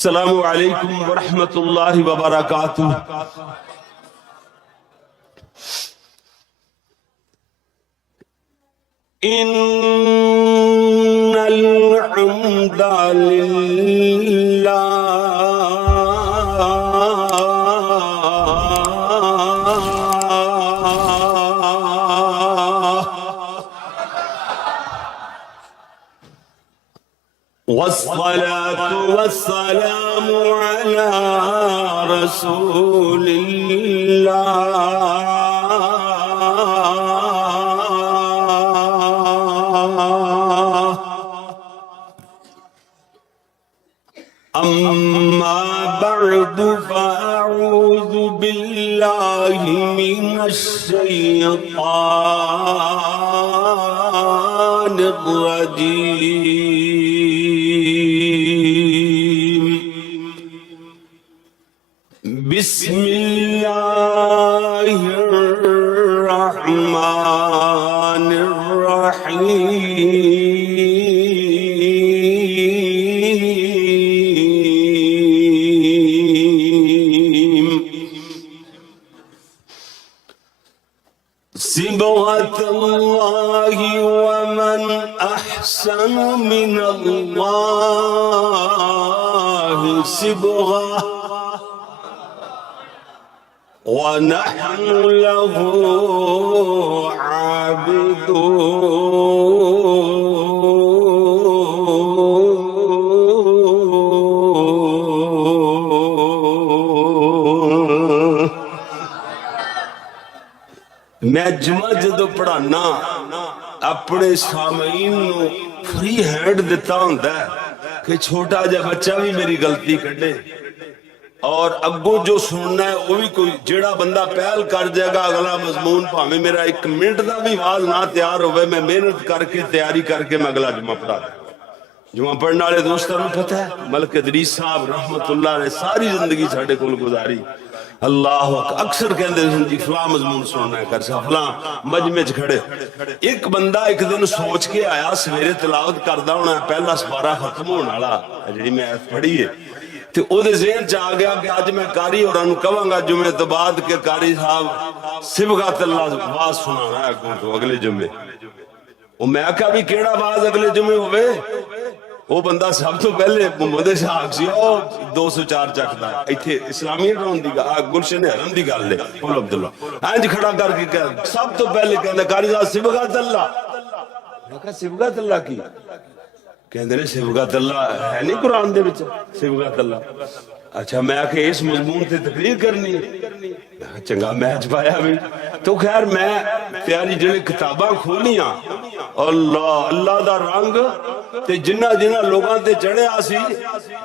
السلام علیکم ورحمۃ اللہ وبرکاتہ۔ ان الحمد للہ والصلاة والسلام على رسول الله أما بعد فأعوذ بالله من الشيطان الرجيم بسم الله الرحمن الرحيم صبغة الله ومن أحسن من الله صبغة ونحن له عابدون۔ میں جمعہ جدو پڑھانا اپنے سامعین نو فری ہینڈ دیتا ہوندا ہے کہ چھوٹا جا بچہ بھی میری غلطی کڈے اور اگو جو سننا ہے وہ بھی کوئی جیڑا بندہ پہل کر جائے گا اگلا مضمون پاویں میرا ایک منٹ دا بھی آواز نہ تیار ہوئے میں محنت کر کے تیاری کر کے میں اگلا جمعہ پڑھا دوں۔ جمعہ پڑھنے والے دوستوں کو پتہ ہے ملک ادریس صاحب رحمت اللہ نے ساری زندگی ساڈے کول گزاری۔ اللہ اکثر کہندے ہیں جی فلاں مضمون سننا ہے کر سا فلاں مجمع چ کھڑے۔ ایک بندہ ایک دن سوچ کے آیا سویرے تلاوت کردا ہونا ہے پہلا سپارہ ختم ہونے والا جڑی میں پڑھی ہے تے او دے ذہن چ آ گیا کہ اج میں قاری ہوراں نوں کہاں گا جمعے تو بعد کہ قاری صاحب صبغۃ اللہ واز سنانا ہے اگوں تو اگلے جمعے۔ او میں کہا بھی کیڑا واز اگلے جمعے ہوئے؟ وہ بندہ سب تو پہلے محمد شاہق سی او 204 چکدا ایتھے اسلامی راؤنڈ دی گلشن حرم دی گل ہے بول عبداللہ انج کھڑا کر کے کہ سب تو پہلے کہندا قاری صاحب صبغۃ اللہ۔ میں کہا صبغۃ اللہ کی کہندے نے صبغۃ اللہ ہے نہیں قرآن دے وچ صبغۃ اللہ۔ اچھا میں کہ اس مضمون تے تقریر کرنی ہے چنگا میچ پایا بھی تو خیر میں تیاری جڑے کتاباں کھولیاں اللہ اللہ دا رنگ تے جنہ جنہ لوگاں تے چڑھیا سی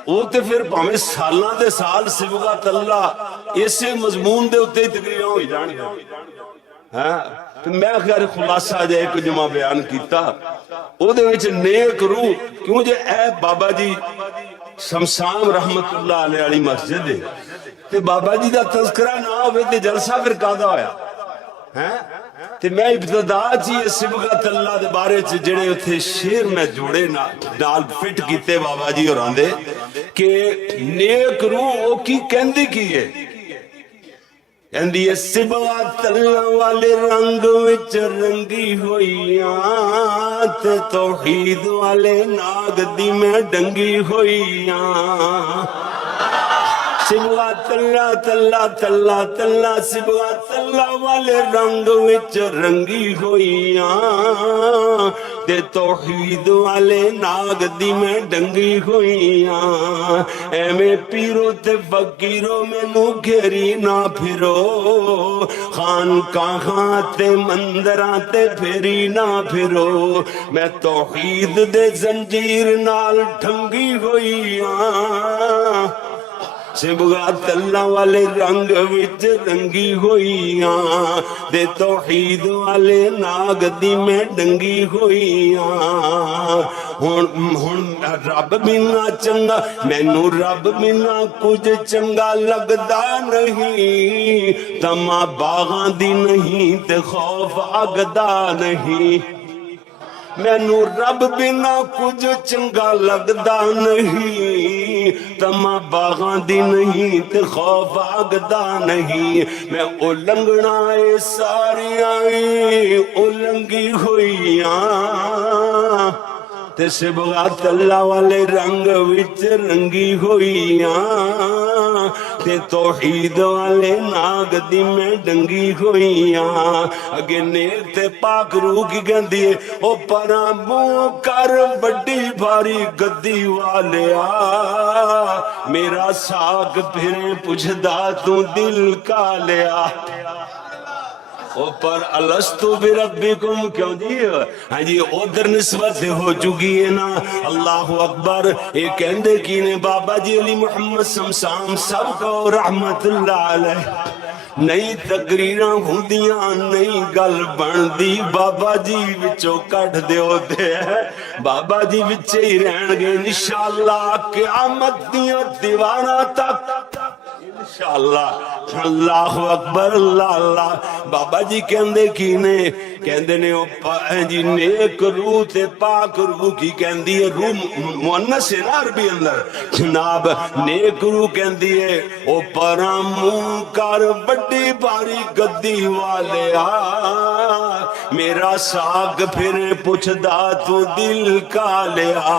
وہ تے پھر پاویں سالاں دے سال صبغۃ اللہ اسے مضمون دے اوتے تقریراں ہوئی جان گے۔ ہاں تو میں خیر خلاصہ جے ایک جمعہ بیان کیتا او دے وچ نیک روح کیوں جے اے بابا جی شمسام رحمت اللہ علیہ والی مسجد ہے تے بابا جی دا تذکرہ نہ ہوئے تے جلسہ پھر کادا ہویا ہیں تے میں ابتدا جی صبغۃ اللہ دے بارے چ جڑے اتھے شعر میں جوڑے نال فٹ کیتے بابا جی ہوراں دے کہ نیک روح او کی کہندی کی ہے کہندی ہے صبغۃ اللہ والے رنگ وچ رنگی ہوئیاں تے توحید والے ناگ دی میں ڈنگی ہوئیاں۔ صبغۃ اللہ تلا تلا تلا صبغۃ اللہ والے رنگ وچ رنگی ہوئیاں تے توحید والے ناگ دی میں ڈنگی ہوئیاں۔ ایویں پیرو تے فقیرو مینوں گھیری نہ پھرو خانقاہاں تے مندراں تے پھیری نہ پھرو میں توحید دے زنجیر نال ڈھنگی ہوئیاں۔ صبغۃ اللہ والے رنگ وچ رنگی ہوئیاں دے توحید والے ناگ دی میں ڈنگی ہوئیاں۔ ہن رب بنا چنگا مینوں رب بنا کچھ چنگا لگدا نہیں، تما باغاں دی نہیں تے خوف اگدا نہیں۔ مینو رب بنا کچھ چنگا لگدا نہیں، تما باغاں دی نہیں تے خوف آگدا نہیں، میں او لنگنا اے ساریاں او لنگی ہوئیاں تے صبغات اللہ والے رنگ وچ رنگی ہوئیاں تے توحید والے ناگ دی میں ڈنگی ہوئیاں۔ اگے نیک تے پاک روح کی گندی ہے او پراں منہ کر بڑی بھاری گدی والیا، میرا ساگ پھرے پچھدا تو دل کا لیا۔ اوپر الستو بربکم کیوں جی ہاں جی ادھر نسبت ہو چکی ہے نا۔ اللہ اکبر۔ یہ کہندے کی نے بابا جی علی محمد سمسام سب کو رحمت اللہ علیہ، نئی تقریراں ہوندیاں نئی گل بندی بابا جی وچوں کٹ دیو دے بابا جی وچے ہی رہن گے انشاءاللہ قیامت دیاں دیواراں تک انشاءاللہ۔ اللہ اکبر اللہ اللہ۔ بابا جی کہندے کی نے کہندے نے جی نیک روح تے پاک روح کی کہندی ہے، روح مؤنث ہے نا عربی اندر جناب، نیک روح کہندی ہے او پراں منہ کر بڑی باری گدی والیا، میرا ساگ پھر پچھدا تو دل کا لیا،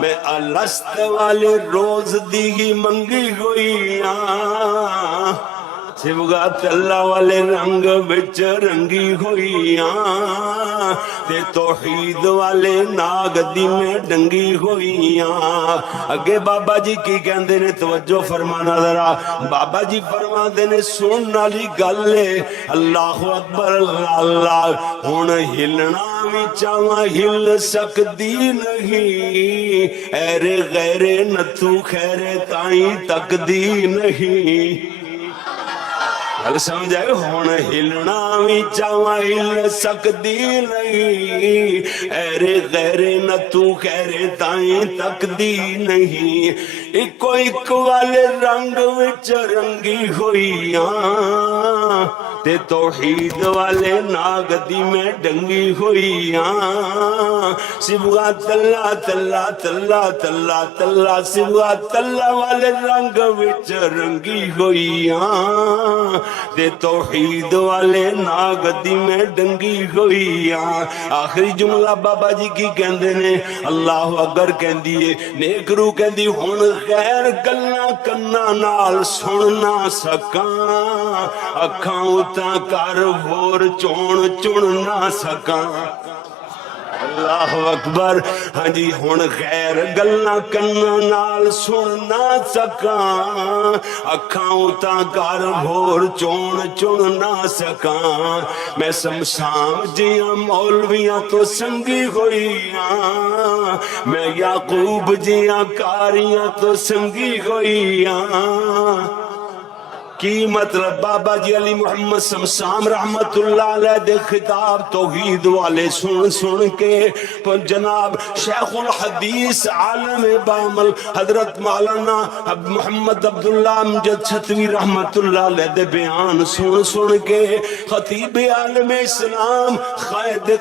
میں الست والے روز دی ہی منگی ہوئیاں، صبغات اللہ والے رنگ بچ رنگی ہوئیاں تے توحید والے ناگ دی میں ڈنگی ہوئیاں۔ اگے بابا جی کی کہندے نے توجہ فرمانا ذرا، بابا جی فرما دے نے سنن والی گل ہے۔ اللہ اکبر اللہ اللہ۔ ہن ہلنا وی چاواں ہل سکدی نہیں، ایرے غیرے نتو خیرے تائیں تکدی نہیں، گل سمجھ آئے ہون ہلنا وی چاواں ہل سکدی نہیں، ایرے غیرے نہ تو خیرے تائیں تکدی نہیں، ایکو ایک والے رنگ وچ رنگی ہوئیاں تے توحید والے ناگ دی میں ڈنگی ہوئیاں، صبغات اللہ تلا تلا تلا تلا صبغات اللہ والے رنگ وچ رنگی ہوئیاں تے توحید والے ناگ دی میں ڈنگی ہوئیاں۔ آخری جملہ بابا جی کی کہندے نے اللہ اکبر کہندی ہے، نیک روح کہندی ہن غیر گلاں کنا نال سن نہ سکاں، اکھاں اتاں کر ہور چون چن نہ سکاں۔ اللہ اکبر۔ ہاں جی ہن غیر گلاں کنا نال سن نہ سکاں، اکھاں اتاں کر ہور چون چن نہ سکاں، میں سمسام جیاں مولویاں تو سنگی ہوئیاں، میں یعقوب جیاں کاریاں تو سنگی ہوئیاں۔ کی مطلب بابا جی علی محمد سمسام رحمت اللہ علیہ دے خطاب توحید والے سن سن کے پر جناب شیخ الحدیث عالم بامل حضرت مولانا محمد عبداللہ امجد چھتوی رحمت اللہ علیہ دے بیان سن سن کے خطیب عالم اسلام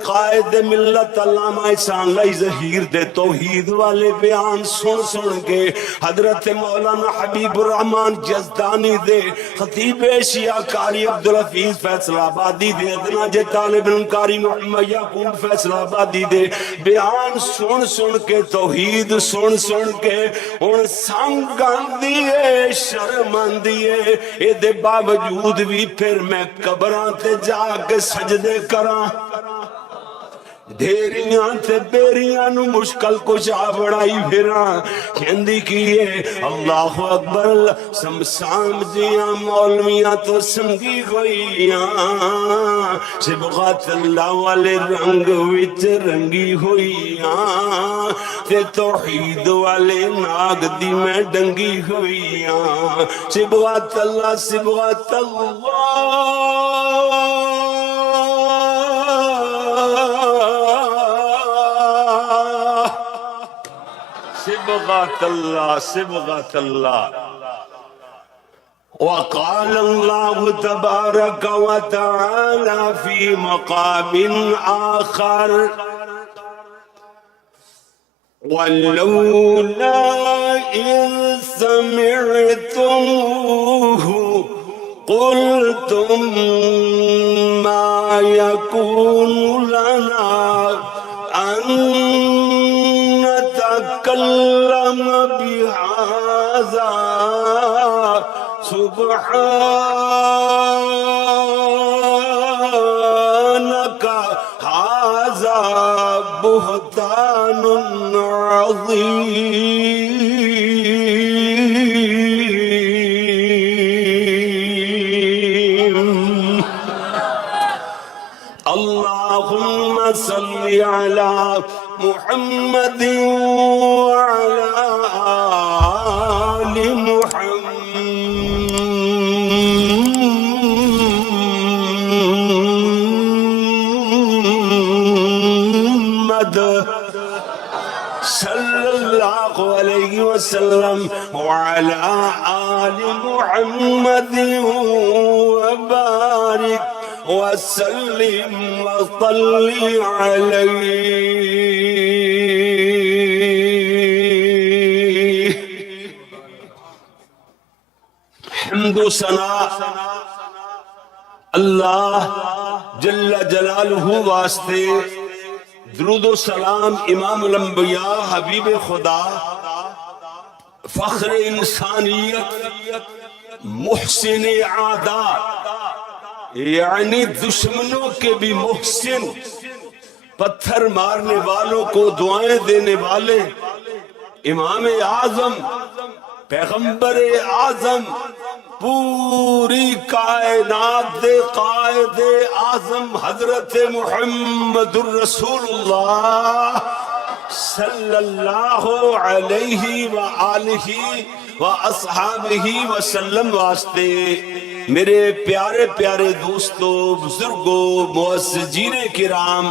قائد ملت علامہ احسان اللہ ظہیر دے توحید والے بیان سن سن کے حضرت مولانا حبیب الرحمن جزدانی دے خطیب شیعہ کاری عبدالحفیظ فیصل آبادی دے ادنا جے طالب انکاری محمد یعقوب فیصل آبادی دے بیان سن سن کے توحید سن سن کے ان سانگان دیئے شرمان دیئے اے دے باوجود بھی پھر میں قبران تے جا کے سجدے کراں، دھیریاں تے بیریاں نو مشکل کشا بڑائی پھراں، کہندی کیے اللہ اکبر سمسام جیاں مولویاں تو سنگی ہوئیاں، صبغات اللہ والے رنگ وچ رنگی ہوئیاں تے توحید والے ناگ دی میں ڈنگی ہوئیاں، صبغات اللہ صبغات اللہ صبغات اللہ صبغات اللہ۔ وقال اللہ تبارک و تعالی فی مقام آخر، ولولا إذ سمعتموه قلتم ما يكون لنا أن نتكلم بهذا سبحانك هذا بهتان عظيم. اللهم صل على محمد وعلى آل محمد صلى الله عليه وسلم وعلى آل محمد وبارك وسلم وصل عليه. حمد و ثنا اللہ جل جلالہ واسطے، درود و سلام امام الانبیاء حبیب خدا فخر انسانیت محسن عادات یعنی دشمنوں کے بھی محسن، پتھر مارنے والوں کو دعائیں دینے والے امام اعظم پیغمبر اعظم پوری کائنات دے قائد اعظم حضرت محمد الرسول اللہ صلی اللہ علیہ وآلہ واصحابہ وسلم واسطے میرے پیارے پیارے دوستو، بزرگوں، معززین کرام،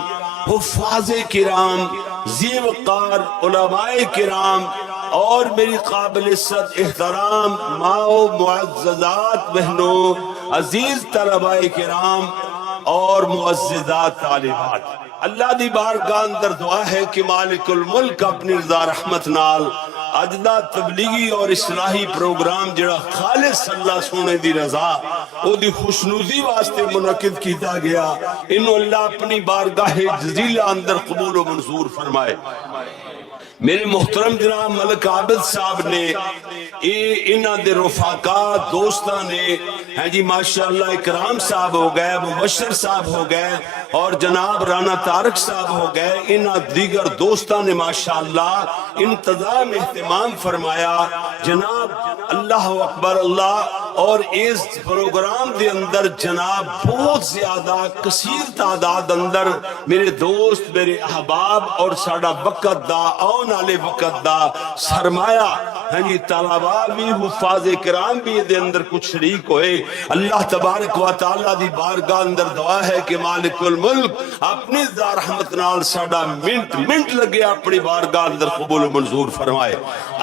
حفاظ کرام، ذی وقار علماء کرام اور میری قابل عزت احترام ماں و معززات بہنوں، عزیز طلباء کرام اور معززات طالبات، اللہ دی بارگاہ اندر دعا ہے کہ مالک الملک اپنی رضا رحمت نال اج دا تبلیغی اور اصلاحی پروگرام جڑا خالص اللہ سونے دی رضا او دی خوشنودی واسطے منعقد کیتا گیا، انہوں اللہ اپنی بارگاہ جزیلہ اندر قبول و منظور فرمائے۔ میرے محترم جناب ملک عابد صاحب نے انہاں دے رفاقات دوستاں نے جی ماشاءاللہ اکرام صاحب ہو گئے، مبشر صاحب ہو گئے اور جناب رانا طارق صاحب ہو گئے، انہاں دیگر دوستاں نے ماشاءاللہ انتظام اہتمام فرمایا۔ جناب اللہ اکبر اللہ، اور اس پروگرام دے اندر جناب بہت زیادہ کثیر تعداد اندر میرے دوست، میرے احباب اور ساڑا وقت دا آن والے وقت دا سرمایہ جی طلباء بھی حفاظ کرام بھی دے اندر کچھ شریک ہوئے۔ اللہ تبارک و تعالیٰ دی بارگاہ اندر دعا ہے کہ مالک الملک اپنی ذا رحمت نال ساڑا منٹ لگے اپنی بارگاہ اندر قبول و منظور فرمائے۔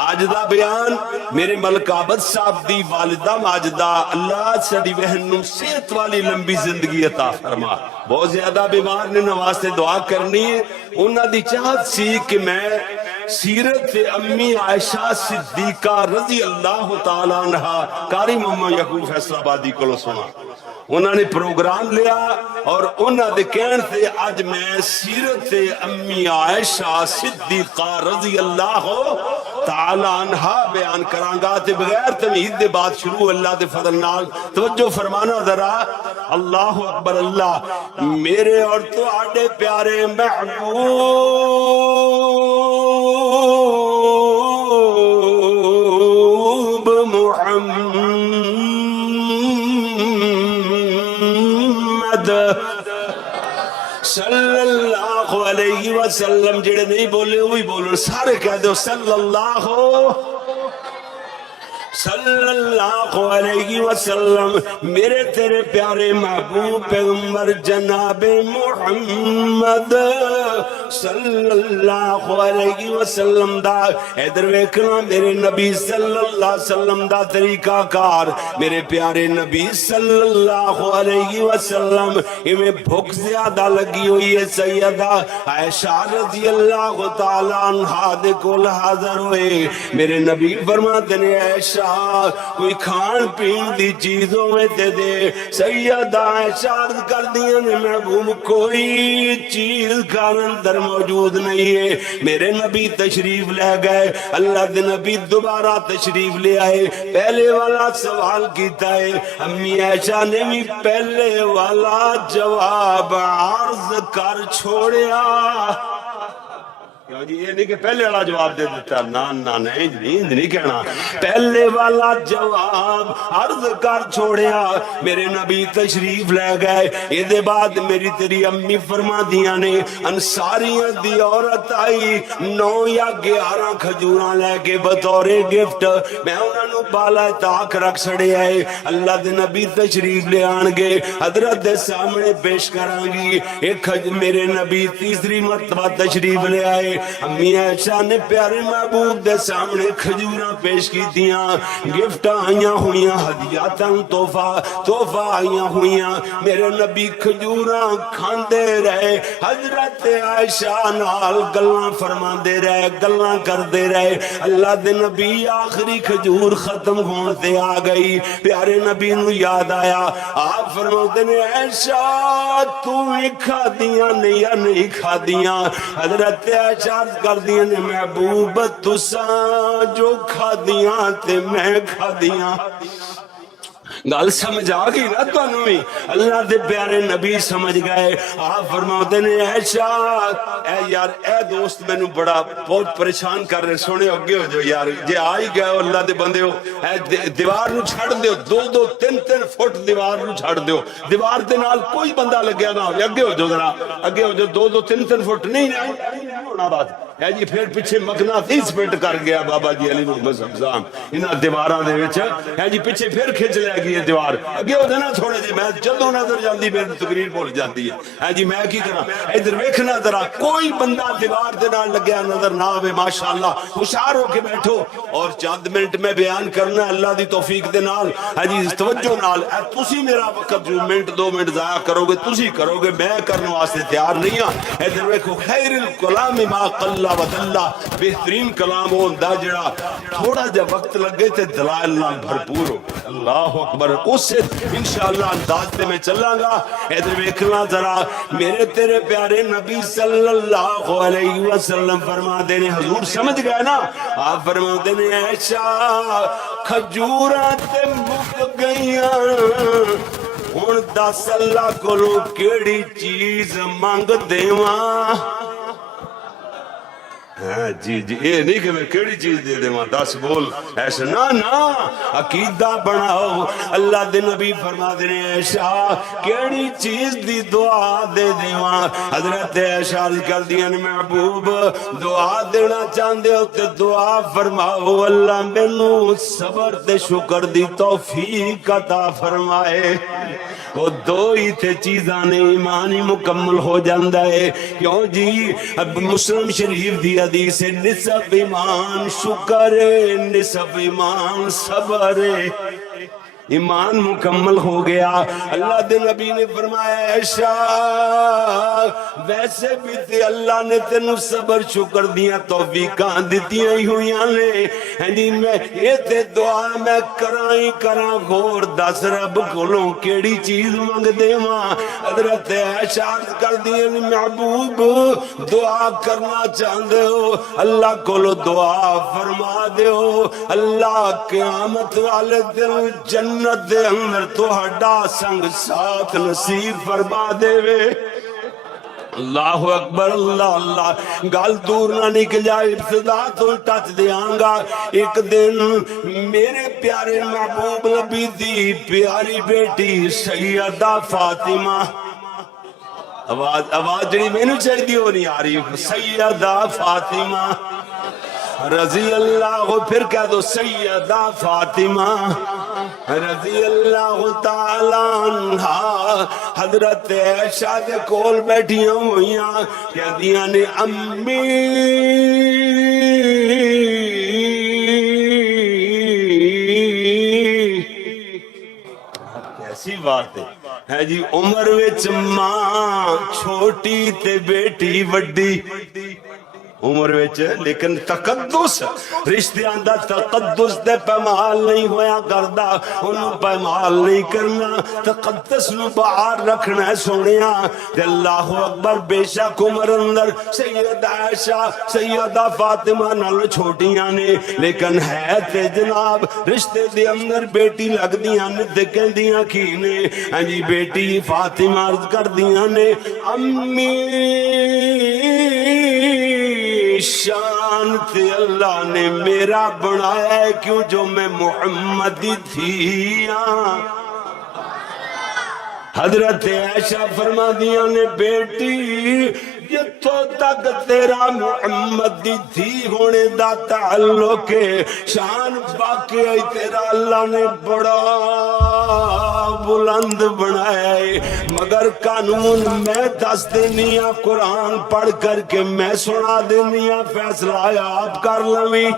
آج دا بیان میرے ملک عابد صاحب دی والدہ ماجدہ، اللہ سڑی بہن صحت والی لمبی زندگی عطا فرما، بہت زیادہ بیمار نے نواستے دعا کرنی ہے۔ انہاں دی چاہت سی کہ میں سیرت امی عائشہ صدیقہ رضی اللہ تعالیٰ عنہ قاری محمد یعقوب فیصل آبادی کو سنا، انہوں نے پروگرام لیا اور انہوں نے کہنے تھے آج میں سیرت امی عائشہ صدیقہ رضی اللہ تعالیٰ عنہ بیان کرانگا تے بغیر تمہید دے بات شروع اللہ دے فضل نال توجہ فرمانا ذرا۔ اللہ اکبر اللہ، میرے اور تو آڈے پیارے محبوب محمد صلی اللہ علیہ وسلم، جڑے نہیں بولے وہی بولو، سارے کہہ دو صلی اللہ صلی اللہ علیہ وسلم میرے تیرے پیارے محبوب پیغمبر جناب محمد صلی اللہ علیہ وسلم دا ادھر ویکھنا میرے نبی صلی اللہ علیہ وسلم دا طریقہ کار میرے پیارے نبی صلی اللہ علیہ وسلم ہمیں بھوک زیادہ لگی ہوئی ہے سیدہ عائشہ رضی اللہ تعالیٰ عنہ دے کول حاضر ہوئے میرے نبی فرماتے نے عائشہ کوئی کھان پین دی چیزوں میں تے دے سیدہ عائشہ عرض کر دیا نے محبوب کوئی چیز کھان اندر موجود نہیں ہے میرے نبی تشریف لے گئے اللہ دے نبی دوبارہ تشریف لے آئے پہلے والا سوال کیتا ہے امی عائشہ نے بھی پہلے والا جواب عرض کر چھوڑیا جی یہ نہیں کہ پہلے والا جواب دے دیتا نا نہیں کہنا پہلے والا جواب عرض کر چھوڑیا میرے نبی تشریف لے گئے یہ دے بعد میری تیری امی فرما دیا نے انصاریاں دی عورت آئی 9 یا 11 کھجوراں لے کے بطور گفٹ میں انہوں نے بالا تاک رکھ سڑے آئے اللہ دے نبی تشریف لے آن گے حضرت دے سامنے پیش کرانگی ایک میرے نبی تیسری مرتبہ تشریف لے آئے امی عائشہ نے پیارے محبوب دے سامنے کھجوراں پیش کی دیاں گفٹ آئیاں ہوئیاں ہدیاتاں تحفہ آئیاں ہوئیاں میرے نبی کھجوراں کھاندے رہے حضرت عائشہ نال گلاں فرما دے رہے گلاں کر دے رہے اللہ دے نبی آخری کھجور ختم ہوتے آ گئی پیارے نبی نو یاد آیا آپ فرماتے نے عائشہ تو ہی کھا دیاں نہیں کھا دیاں حضرت عائشہ کر دیا نے محبوب تساں جو کھا دیاں تے میں کھا دیاں گل سمجھ آ گئی نا تانوں بھی اللہ دے پیارے نبی سمجھ گئے آپ فرماتے نے عائشہ اے یار اے دوست میں نو بڑا بہت پریشان کر رہے سونے اگے ہو جو یار جے آئی گئے ہو اللہ دے بندے ہو اے دیوار نو چھڑ دیو 2-2 3-3 فٹ دیوار نو چھڑ دیو دیوار دے نال کوئی بندہ لگیا نہ ہو اگے ہو جو ذرا اگے ہو جو 2-2 3-3 فٹ نہیں ہونا بات ہے جی پھر پیچھے مقناطیس فٹ کر گیا بابا جی علی محمد حفظان انہاں دیواراں دے وچ ہے جی پیچھے پھر کھچ لے گئی دیوار اگے ہو دینا تھوڑے جی میں جدوں نظر جاندی میری تقریر بھول جاندی ہے جی میں کی کراں ادھر ویکھنا ذرا کوئی بندہ دیوار دے نال لگیا نظر نہ آوے ماشاءاللہ ہوشیار ہو کے بیٹھو اور چند منٹ میں بیان کرنا اللہ دی توفیق دے نال ہے جی توجہ نال تسی میرا وقت جو منٹ 2 منٹ ضائع کرو گے تسی کرو گے میں کرنے واسطے تیار نہیں ہاں ادھر ویکھو خیر الکلام ما قل ودلہ بہترین کلام ہوندا جڑا تھوڑا جا وقت لگے تے دلائل نال بھرپور ہو اللہ اکبر اس سے انشاءاللہ انداز تے میں چلاں گا ادھر ویکھنا ذرا میرے تیرے پیارے نبی صلی اللہ علیہ وسلم فرماتے نے حضور سمجھ گئے نا آپ فرماتے نے عائشہ کھجوراں تے مک گئیاں ہن دس اللہ کولوں کیڑی چیز منگ دیواں جی یہ نہیں کہ میں کیڑی چیز دے دے ماں 10 بول ایسا نا عقیدہ بناؤ اللہ دے نبی فرما دے عائشہ کیڑی چیز دی دعا دے دے ماں حضرت عائشہ کر دیا محبوب دعا دینا چاندے ہو تے دعا فرماؤ اللہ مینوں صبر تے شکر دی توفیق عطا فرمائے وہ 2 ہی تھے چیزاں نے ایمانی مکمل ہو جاندہ ہے کیوں جی اب مسلم شریف دی حدیث نصف ایمان شکر نصف ایمان صبر ایمان مکمل ہو گیا اللہ دے نبی نے فرمایا عائشہ ویسے بھی تے اللہ نے تینوں صبر شکر دیاں توفیقاں دتیاں ہی ہویاں نے جی میں یہ تے دعا میں کراں غور دس رب کولوں کیڑی چیز منگ دیواں حضرت عائشہ عرض کر دیاں محبوب دعا کرنا چاہندے ہو اللہ کولوں دعا فرما دیو اللہ قیامت والے دن جنت دے اندر تو ہڈا سنگ ساتھ نصیب فرما دے وے اللہ اکبر اللہ گل دور نہ نکل جائے ابتدا تو ٹچ دیاں گا ایک دن میرے پیارے محبوب نبی دی پیاری بیٹی سیدہ فاطمہ آواز جڑی میں نے چاہیے دی ہو نہیں آ رہی سیدہ فاطمہ رضی اللہ، پھر کہہ دو سیدہ فاطمہ رضی اللہ تعالی عنہا حضرت عائشہ دے کول بیٹھیاں ہوئیاں کہدیاں نے امی کیسی بات ہے جی، عمر وچ ماں چھوٹی تے بیٹی وڈی عمر وچ، لیکن تقدس رشتیاں دا تقدس دے پامال نہیں ہویا کردا، انہوں پامال نہیں کرنا، تقدس نو باہر رکھنا ہے سونیا تے اللہ اکبر۔ بے شک عمر اندر سیدہ عائشہ سیدہ فاطمہ نال چھوٹیاں نے، لیکن ہے تے جناب رشتے دے اندر بیٹی لگ دیاں نے تے کہندیاں کی نے ہاں جی بیٹی فاطمہ عرض کر دیاں نے امی شان تے اللہ نے میرا بنایا ہے کیوں جو میں محمدی تھی۔ حضرت عائشہ فرما دیا نے بیٹی جتوں تک تیرا محمد دی تھی ہونے دا تعلق ہے شان باقی ہے تیرا اللہ نے بڑا بلند بنایا ہے، مگر قانون میں دس دینی ہاں قرآن پڑھ کر کے میں سنا دینی ہاں فیصلہ آپ کر لویں۔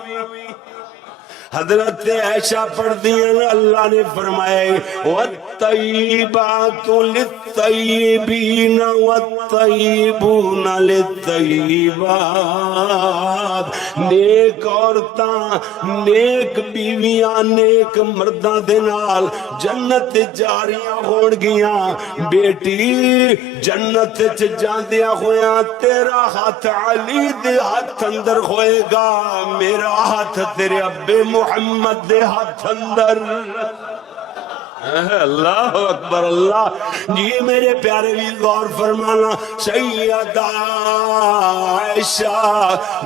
حضرت عائشہ پڑھ دیا اللہ نے فرمائے وَالطَّيِّبَاتُ لِلطَّيِّبِينَ وَالطَّيِّبُونَ لِلطَّيِّبَاتِ، نیک عورتاں نیک بیویاں نیک مرداں دے نال جنت جاریاں ہون گیاں۔ بیٹی جنت چ جاندیاں ہویاں تیرا ہاتھ علی دے ہاتھ اندر ہوئے گا، میرا ہاتھ تیرے ابے محمد دے ہاتھ اندر۔ اللہ اکبر اللہ جی میرے پیارے بھی غور فرمانا، سیدہ عائشہ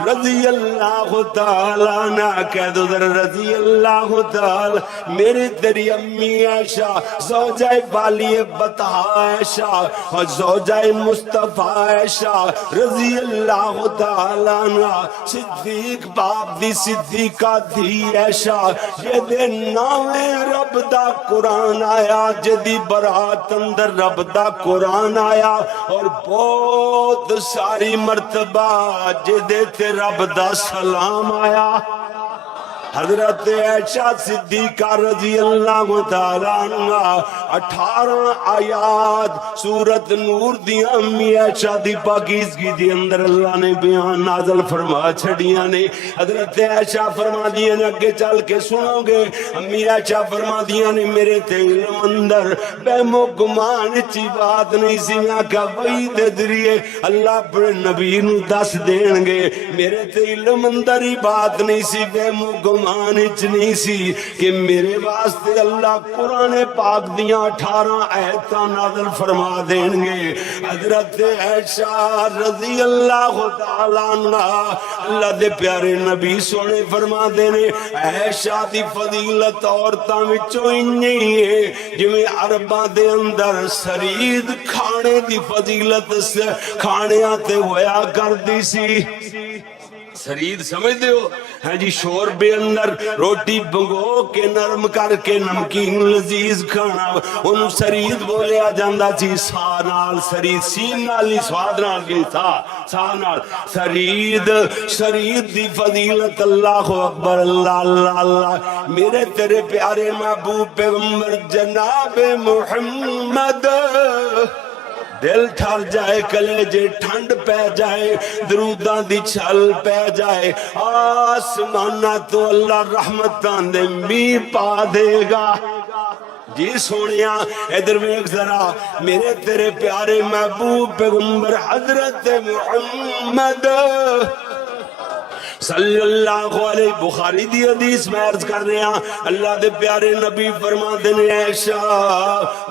رضی اللہ تعالیٰ عنہ کہہ دو ذرا رضی اللہ تعالیٰ، میرے تیری امی عائشہ زوجہ والی بطحہ عائشہ اور زوجہ مصطفیٰ عائشہ رضی اللہ تعالیٰ عنہ صدیق باپ دی صدیقہ تھی عائشہ، یہ دے نامے رب دا قرآن آیا، جدی برات اندر رب دا قرآن آیا، اور بہت ساری مرتبہ جدے تے رب دا سلام آیا۔ حضرت عائشہ صدیقہ رضی اللہ تعالیٰ عنہ 18 آیات سورت نور دی امی عائشہ دی پاکیزگی دی اندر اللہ نے بیان نازل فرما چھڑیاں نے۔ حضرت عائشہ فرما دیا نے اگے چل کے سنو گے، امی عائشہ فرما دیا نے میرے تے علم اندر بہم و گمان چی بات نہیں سی، میں کہا وہی دے دریئے اللہ اپنے نبی نو دس دین گے، میرے تے علم اندر ہی بات نہیں سی بہم و گمان اچ نہیں سی کہ میرے واسطے اللہ قرآن پاک دیاں 18 آیتاں نازل فرما دیں گے۔ حضرت عائشہ رضی اللہ تعالیٰ عنہ اللہ دے پیارے نبی سونے فرما دینے عائشہ دی فضیلت عورتاں وچوں انہی ہے جویں عرباں دے اندر سرید کھانے دی فضیلت سے کھانے آتے ہویا کر دی سی۔ سرید سمجھ دے ہو ہاں جی شوربے اندر روٹی بگو کے نرم کر کے نمکین لذیذ کھانا انہوں سرید بولیا جاندہ جی سا نال سرید سین نالی سواد نال کی سا نال سرید دی فضیلت اللہ اکبر اللہ اللہ اللہ میرے تیرے پیارے محبوب پیغمبر جناب محمد دل ٹھر جائے کلیجے ٹھنڈ پہ جائے دروداں دی چھل پہ جائے آسمانہ تو اللہ رحمتان دے می پا دے گا۔ جی سونیاں ادھر ویکھ ذرا میرے تیرے پیارے محبوب پیغمبر حضرت محمد صلی اللہ علیہ بخاری دی حدیث میں عرض کر رہے ہیں اللہ دے پیارے نبی فرما دینے عائشہ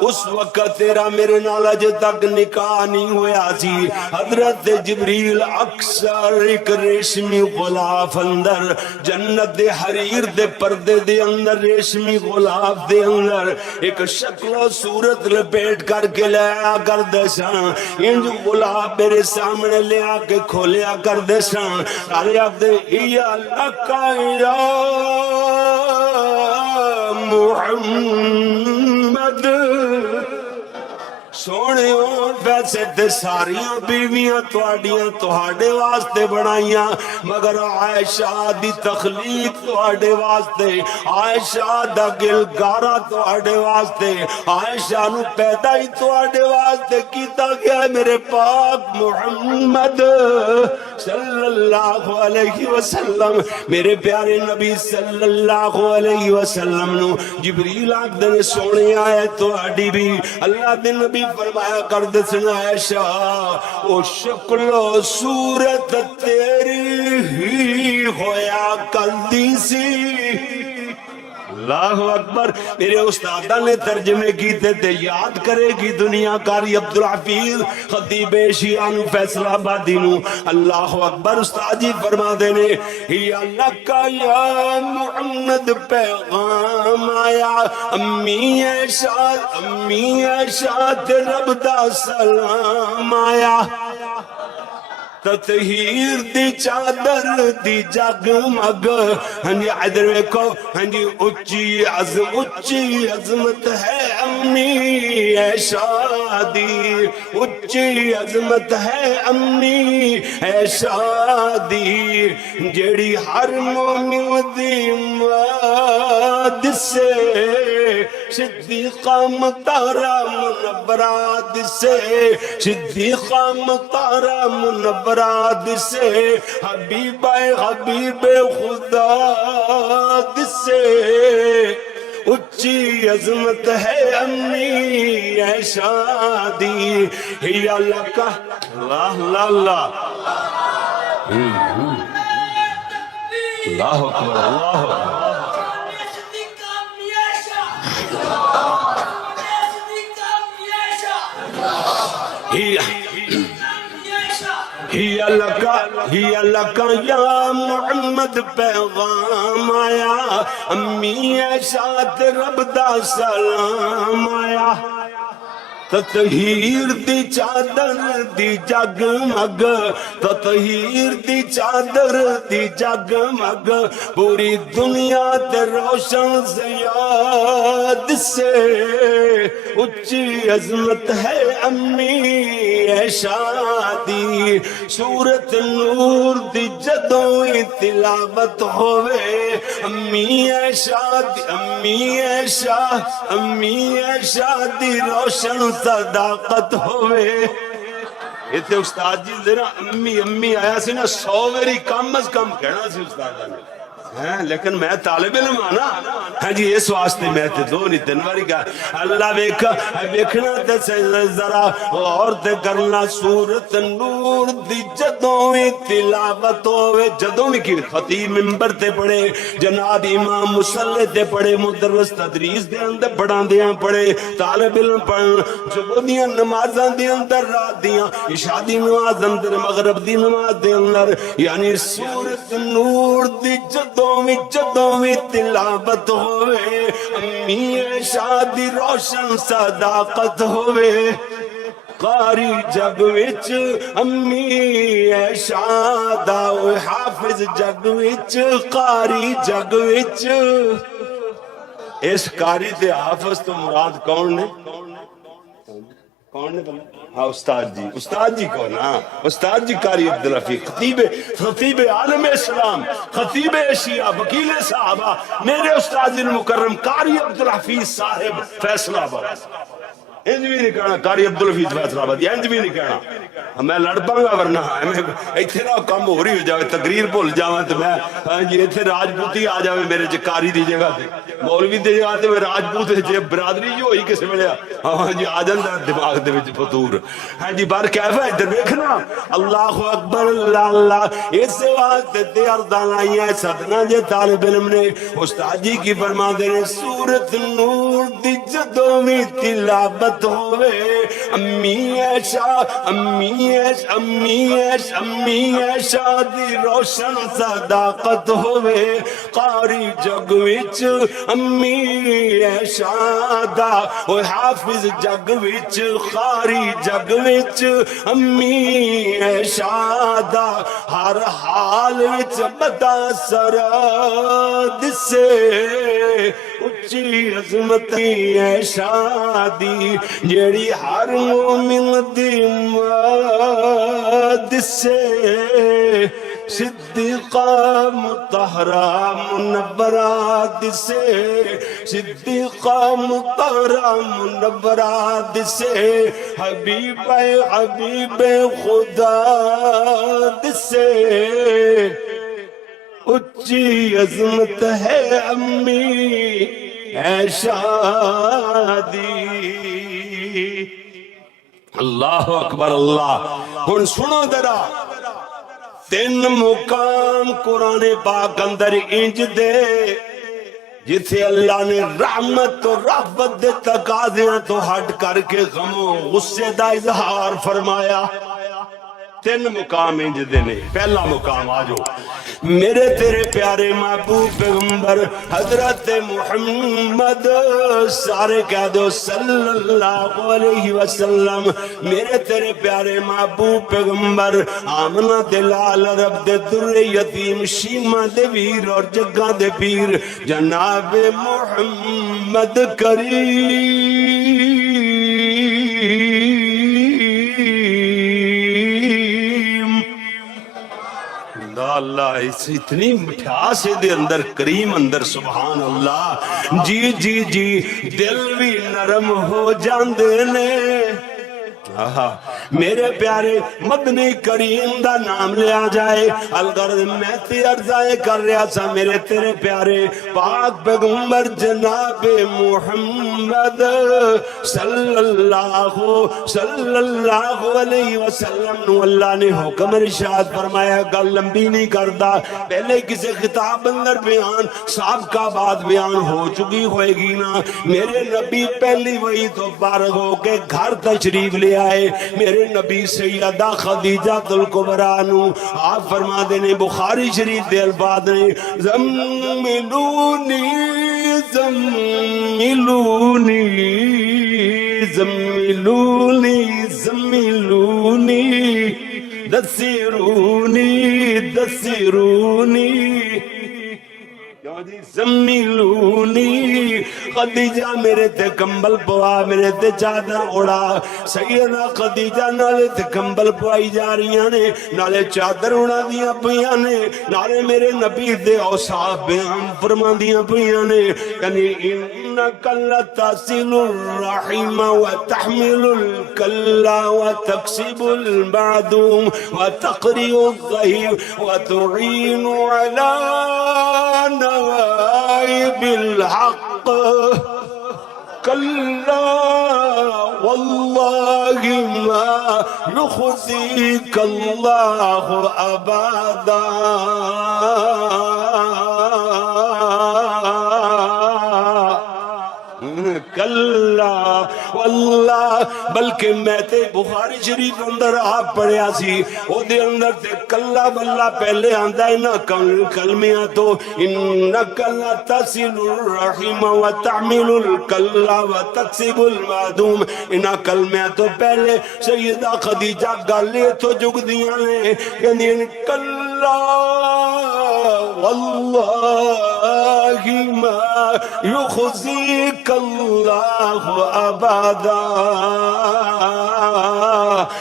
اس وقت تیرا میرے نال اجے تک نکاح نہیں ہویا سی حضرت جبریل اکثر ایک ریشمی غلاف اندر جنت دے حریر دے پردے دے اندر ریشمی غلاف دے اندر ایک شکل و صورت لپیٹ کر کے لیا کر دے سان انج غلاف میرے سامنے لیا کے کھولیا کر دے سان آلے آپ دے یا لکا یا محمد سونے ویسے تے ساریاں بیویاں تواڈے واسطے بنائیاں مگر عائشہ دی تخلیق تواڈے واسطے عائشہ دا گلگارا تواڈے واسطے عائشہ نو پیدا ہی تواڈے واسطے کیتا گیا ہے میرے پاک محمد صلی اللہ علیہ وسلم میرے پیارے نبی صلی اللہ علیہ وسلم نو جبریل آکھدے نے سونے آئے تواڈی بھی اللہ دے نبی فرمایا کر دسنا عائشہ او شکل و صورت تیری ہی ہویا کل دی سی اللہ اکبر میرے استادہ نے ترجمے کیتے تھے یاد کرے گی دنیا کاری عبدالحفیظ خطیب شیعہ فیصل آبادی نو اللہ اکبر استاد جی فرما دینے یا لکا یا محمد پیغام آیا امی عائشہ تے رب دا سلام آیا تطہیر دی چادر دی جگمگ ہاں جی ادھر ویکھو ہاں جی اچھی عظمت ہے امی عائشہ دی اچھی عظمت ہے امی عائشہ دی جیڑی ہر مومن دی ماد سے صدیقہ مطہرہ منورات سے صدیقہ مطہرہ منورات سے حبیب خدا سے اچھی عظمت ہے امی عائشہ دی یا لکا اللہ اللہ اللہ اللہ اکبر اللہ اکبر ہی لکا یا محمد پیغام آیا امی عائشہ تے رب دا سلام آیا تطہیر دی چادر دی جگمگ تطہیر دی چادر دی جگمگ پوری دنیا تے روشن زیاد سے اچھی عظمت ہے امی عائشہ دی سورت نور دی جدوں تلاوت ہوئے امی عائشہ دی روشن صداقت ہوئے ایتھے استاد جی ذرا امی آیا سی نا 100 میری کم از کم کہنا سی استاد نے لیکن میں طالب علم آنا ہاں جی اس واسطے میں تے دو نہیں تین باری کہا اللہ ویکھنا تے ذرا غور تے کرنا سورت نور دی جدوں وی تلاوت ہوے جدوں وی کی خطیب منبر تے پڑھے جناب امام مصلی تے پڑھے مدرس تدریس دے اندر پڑھاندیاں پڑھے طالب علم پڑھن صبح دیاں نمازاں دے اندر رات دیاں عشاء دی نماز اندر مغرب دی نماز دے اندر یعنی سورت نور دی جدوں وی تلاوت ہوئے امی عائشہ دی روشن صداقت ہوئے قاری جگ وچ امی عائشہ دا حافظ جگ وچ قاری جگ وچ اس قاری تے حافظ تو مراد کون نے ہاں استاد جی کون ہاں استاد جی قاری عبدالحفیظ خطیب عالم اسلام خطیب شیعہ وکیل صحابہ میرے استاد مکرم قاری عبدالحفیظ صاحب فیصل آباد انج بھی نہیں کہنا قاری عبدالحفیظ فیصل آباد انج بھی نہیں کہنا میں لڑ پاں گا ورنہ ایتھے نہ کم ہو رہی ہو جاوے تقریر بھول جاواں تے میں جی ایتھے راجپوتی آ جاوے میرے قاری دی جگہ تے مولوی دی جگہ تے میں راجپوت جے برادری جو ہوئی کس ویلے ہاں جی آ جاندا دماغ دے وچ فطور ہاں جی بار کیفا ادھر دیکھنا اللہ اکبر اللہ اس واسطے تے اردان آئی ہے سدنا جے طالب علم نے استاد جی کی فرما دے سورت نور دی جدوں وی تلاوت صداقت ہوئے، امی عائشہ دی روشن صداقت ہوئے، قاری جگ وچ امی عائشہ دا، حافظ جگ وچ قاری جگ وچ امی عائشہ دا، ہر حال وچ متاثر دسے اچھی عظمت عائشہ دی، جیڑی ہر مومن دی دسے، صدیقہ مطہرہ منورہ دسے، صدیقہ مطہرہ منورہ دسے، حبیب خدا دسے، اچھی عظمت ہے امی عائشہ دی۔ اللہ اکبر اللہ۔ ہن سنو ذرا، 3 مقام قرآن پاک اندر انج دے جتھے اللہ نے رحمت و رحمت دے تقاضیاں تو ہٹ کر کے غم و غصے دا اظہار فرمایا۔ 3 مقام انج دے نے۔ پہلا مقام آجو، میرے تیرے پیارے محبوب پیغمبر حضرت محمد، سارے کہہ دو صلی اللہ علیہ وسلم، میرے تیرے پیارے محبوب پیغمبر، آمنہ دے لال رب دے در یتیم، شیمہ دے ویر اور جگہ دے پیر، جناب محمد کریم، اللہ اتنی مٹھاس دے اندر، کریم اندر، سبحان اللہ۔ جی جی جی دل بھی نرم ہو جاندے نے۔ میرے پیارے مدنی کریم دا نام لیا جائے، الغرض میں تی عرضائے کر رہا سا، میرے تیرے پیارے پاک پیغمبر جناب محمد صلی اللہ علیہ وسلم نو اللہ نے حکم ارشاد فرمایا، گل لمبی نہیں کردا، پہلے کسی خطاب اندر بیان سابقہ بعد بیان ہو چکی ہوئے گی نا۔ میرے نبی پہلی وحی تو فارغ ہو کے گھر تشریف لے آئے، میرے نبی سیدہ خدیجہ الکبریٰ نو آپ فرما دینے، بخاری شریف دے الفاظ نے، زملونی زملونی زملونی زملونی دسرونی دسرونی زملونی، خدیجہ میرے تے کمبل پوا، میرے تے چادر اڑا، سیدہ خدیجہ نالے تے کمبل پوائی جا رہی نے، نالے چادر اڑا دیا پہیاں نے، نالے میرے نبی دے اوصاف بیان فرما دیا پہیاں نے، یعنی انکا لتصل الرحیم وتحمل الکلا وتکسب المعدوم وتقری الظہیر وتعین علی نوائب الحق، کلا واللہ ما یخزیک اللہ ابدا، کلا واللہ، بلکہ میں تے بخاری شریف اندر آپ پڑھیا سی، او دے اندر تے کلا واللہ پہلے آندہ انہا کلمیاں تو، انکا لتصل الرحیم وتعمل الکلا وتکسب المعدوم، انہا کلمیاں تو پہلے سیدہ خدیجہ گالے تو جگ دیاں نے، یعنی کلا واللہ ما یخزیک اللہ ابدا،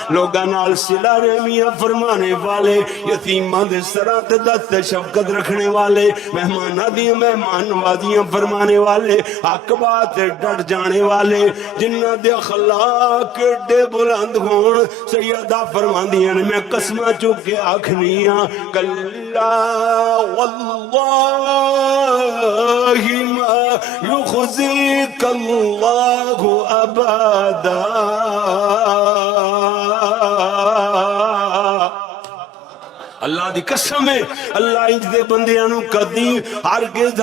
لوگاں نال صلہ رحمیاں فرمانے والے، یتیماں دے سراں تے دست شفقت رکھنے والے، مہماناں دی مہمان نوازیاں فرمانے والے، حق بات ڈٹ جانے والے، جنہاں دے اخلاق ایڈے بلند ہون، سیدہ فرماندیاں نے میں قسمہ چک کے آکھنیاں، کلا واللہ ما یخزیک اللہ ابدا، اللہ خدا دی قسم ہے اللہ انج دے بندیاں نو کدی ہرگز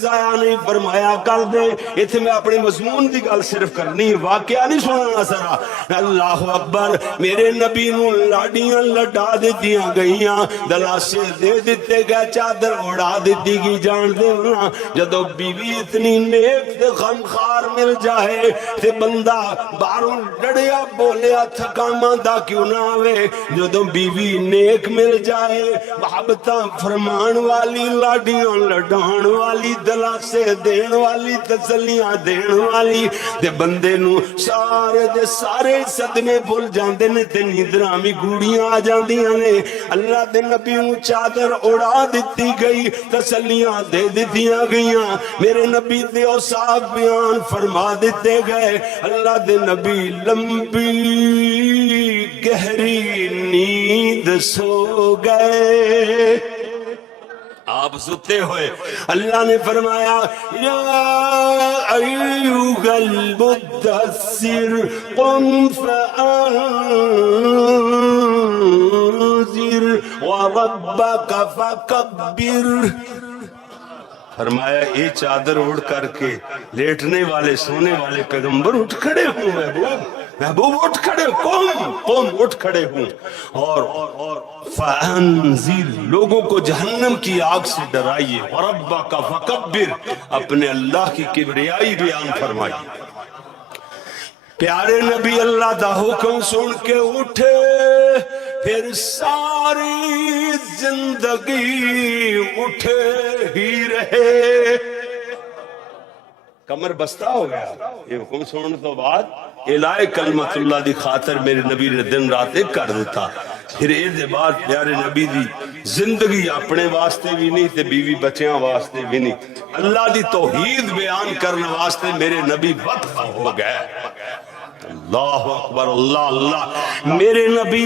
ضائع نہیں فرمایا کر دے. ایتھے میں اپنے مضمون دی گل صرف کرنی واقعہ نہیں سنانا سرا. اللہ اکبر میرے نبی نو لاڈیاں لڈا دتیاں گئیاں دلاسے دے دیتے گئے چادر اڑا دیتی گئی. جان دے ہونا جدو بیوی اتنی نیک تے غمخوار مل جائے تے بندہ باہروں ڈڑیا بولیا تھکا ماندا کیوں نہ آوے. جدو بیوی نیک مل جائے محبتاں فرمان والی لاڈیاں لڈان والی دلاسے دین والی تسلیاں دین والی تے بندے نو سارے دے سارے صدمے بھول جاندے نے تے نیندراں وی گوڑیاں آ جاندیاں نے. اللہ دے نبی نو چادر اڑا دتی گئی تسلیاں دے دتیاں گئیاں. میرے نبی دے اوصاف بیان فرما دیتے گئے. اللہ دے نبی لمبی گہری نیند سو گئے. آپ ستے ہوئے اللہ نے فرمایا یا ایھا المدثر قم فانذر وربک فکبر. فرمایا یہ چادر اوڑھ کر کے لیٹنے والے سونے والے پیغمبر اٹھ کھڑے ہوں. محبوب اٹھ کھڑے قوم اٹھ کھڑے ہوں اور فانذر لوگوں کو جہنم کی آگ سے ڈرائیے. وربک فکبر اپنے اللہ کی کبریائی بیان فرمائیے. پیارے نبی اللہ دا حکم سن کے اٹھے پھر ساری زندگی اٹھے ہی رہے. کمر بستہ ہو گیا یہ حکم سننے تو بعد. الہ کلمت اللہ دی خاطر میرے نبی نے دن رات ایک کر دیتا. پھر یہ بعد پیارے نبی دی زندگی اپنے واسطے بھی نہیں تے بیوی بچیاں واسطے بھی نہیں اللہ دی توحید بیان کرنے واسطے میرے نبی وقف ہو گئے. اللہ اکبر اللہ اللہ. میرے نبی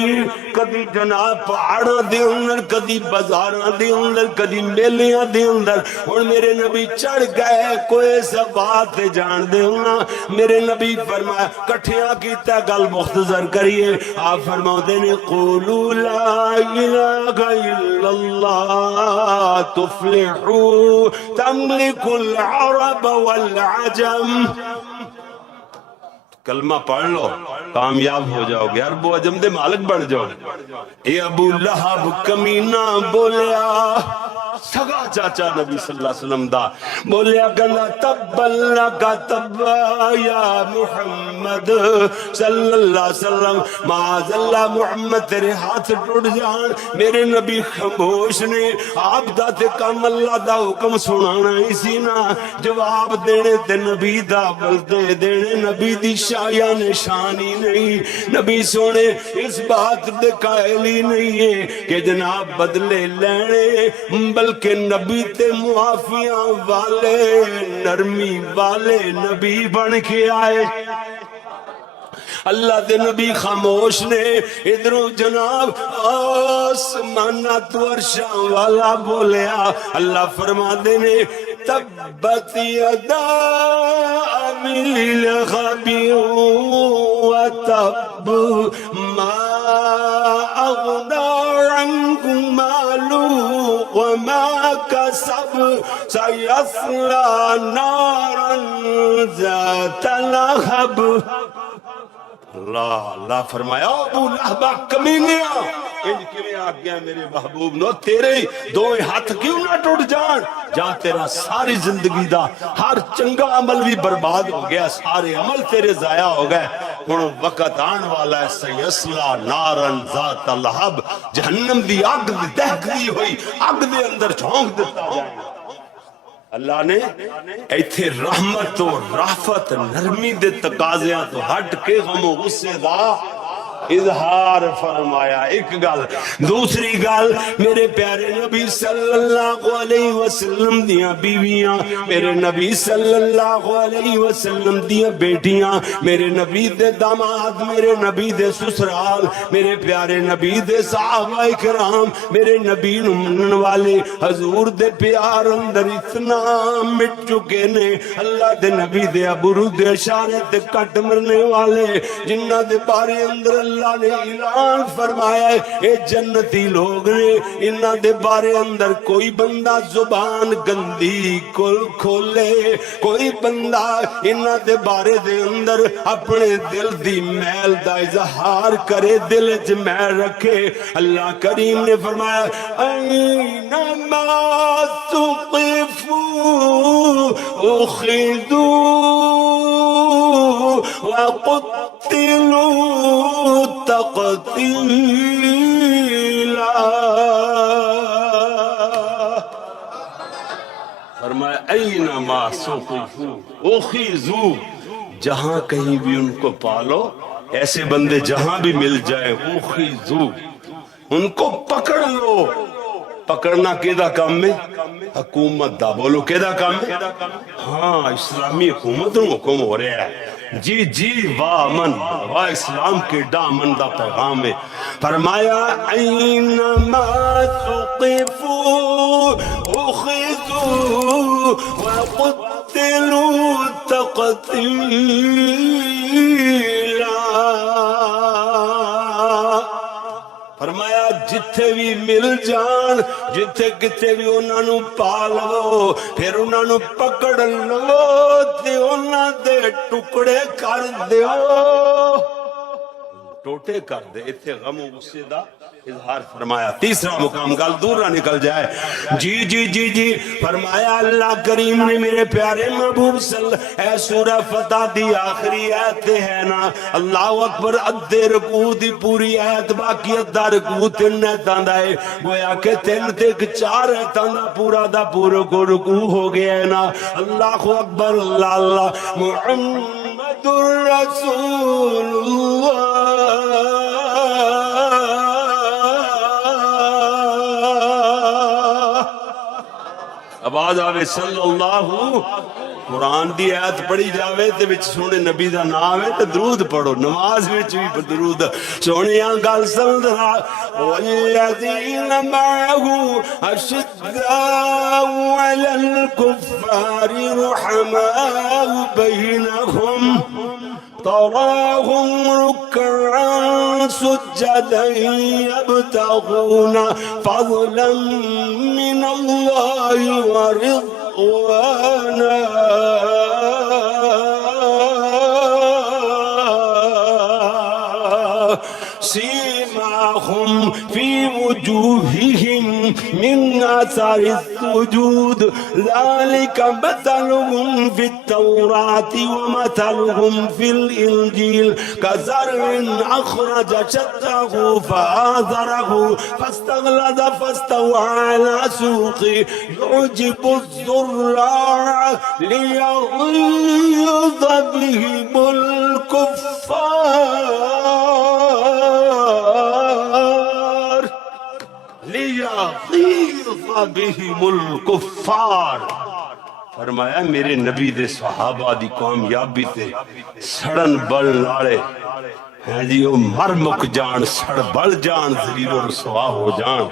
کدی جناب پہاڑاں دے اندر کدی بازاراں دے اندر کدی میلیاں دے اندر اور میرے نبی چڑھ گئے کوئی سب بات جان دے ہونا. میرے نبی فرمایا کٹھیاں کیتا گل مختصر کریے. آپ فرماتے نے قولوا لا الہ الا اللہ تفلحوا تملک العرب والعجم. کلمہ پڑھ لو کامیاب ہو جاؤ گے عرب و عجم دے مالک بن جاؤ. اے ابو لہب کمینہ بولیا سگا چاچا نبی صلی اللہ علیہ وسلم دا بولیا کہنا تبا کا تبا یا محمد صلی اللہ علیہ وسلم معاذ اللہ محمد تیرے ہاتھ ٹوٹ جان. میرے نبی خاموش نے آپ دا تے کام اللہ دا حکم سنانا اسی نا جواب دینے تے نبی دا بلدے دینے نبی دی شایا نشانی نہیں. نبی سونے اس بات دے قائل ہی نہیں ہے کہ جناب بدلے لینے بلکہ نبی تے معافیاں والے نرمی والے نبی بن کے آئے. اللہ دے نبی خاموش نے ادھروں جناب آسمانات ورشاں والا بولیا. اللہ فرما دے نے تبت یدا ابی لہب وتب ما اغنی عنہ مالہ وما کسب سیصلی نارا ذات لہب. اللہ فرمایا ابو لہب کمینیا انج کیویں آ گیا میرے محبوب نو تیرے دو ہاتھ کیوں نہ ٹوٹ جان جہاں تیرا ساری زندگی دا ہر چنگا عمل بھی برباد ہو گیا سارے عمل تیرے ضائع ہو گئے. ہن وقت آن والا ہے سیصلی نارا ذات لہب جہنم دی اگ دہکدی ہوئی اگ دے اندر جھونک دیتا جائے گا. اللہ نے ایتھے رحمت و رافت نرمی دے تقاضیاں تو ہٹ کے غم و غصے دا اظہار فرمایا. ایک گل دوسری گل میرے پیارے نبی صلی اللہ علیہ وسلم دیاں بیویاں میرے نبی صلی اللہ علیہ وسلم دیاں بیٹیاں میرے نبی دے داماد میرے نبی دے سسرال میرے پیارے نبی دے صحابہ کرام میرے نبی نو منن والے حضور دے پیار اندر اتنا مٹ چکے نے. اللہ دے نبی دے ابرو دے اشارے تے کٹ مرنے والے جنہ دے بارے اندر اللہ اللہ نے اعلان فرمایا ہے اے جنتی لوگ نے انہاں دے بارے اندر کوئی بندہ زبان گندی کھولے، کوئی بندہ انہاں دے بارے دے اندر اپنے دل دی میل دا اظہار کرے، دل وچ میل رکھے، اللہ کریم نے فرمایا اینما ثقفوا اخذوا وقتلوا تقتیلا۔ فرمایا اینما ثقفوا اخذوا، جہاں کہیں بھی ان کو پالو، ایسے بندے جہاں بھی مل جائے اخذوا، ان کو پکڑ لو۔ پکڑنا کیدا کام میں؟ حکومت دا، بولو کیدا کام میں؟ ہاں اسلامی حکومت نو حکم ہو رہا ہے، جی جی واہ من واہ اسلام کے دامن دا پیغام ہے۔ فرمایا اینما ثقفوا اخذوا وقتلوا تقتیلا۔ فرمایا جتھے بھی مل جان، جتھے کتے بھی انہاں نو پالو، پھر انہاں نو پکڑ لو تے انہاں دے ٹکڑے کر دیو، ٹوٹے کر دے۔ اتھے غم و غصے دا اظہار فرمایا۔ تیسرا مقام، گل دور نہ نکل جائے، جی جی جی جی فرمایا اللہ کریم نے میرے پیارے محبوب اے سورہ فتح دی آخری آیت ہے نا، اللہ اکبر، ادھے رکوع دی پوری آیت، باقی ادھا رکوع تین آیتاں دا ہے، گویا کہ تین تے چار آیتاں دا پورا کو رکوع ہو گیا ہے نا۔ اللہ اکبر، اللہ اللہ، محمد رسول اللہ۔ آواز آوے صلی اللہ، قرآن دی آیت پڑھی جاوے تے وچ سونے نبی دا نام ہے تے درود پڑھو، نماز وچ بھی درود سونیاں گل سمجھنا۔ والذین معه اشداء علی الکفار رحماء بینہم تراهم ركعا سجدا يبتغون فضلا من الله ورضوانا سيماهم في وجوههم من أثر السجود ذلك مثلهم في التوراة ومثلهم في الإنجيل كزرع أخرج شطأه فآزره فاستغلظ فاستوى على سوقه يعجب الزراع ليغيظ بهم لِيَغِيظَ بِهِمُ الْكُفَّارِ۔ فرمایا میرے نبی دے صحابہ دی کامیابی تے سڑن بل لارے ہیں جی، وہ مر مک جان، سڑ بل جان، ذلیل و رسوا ہو جان۔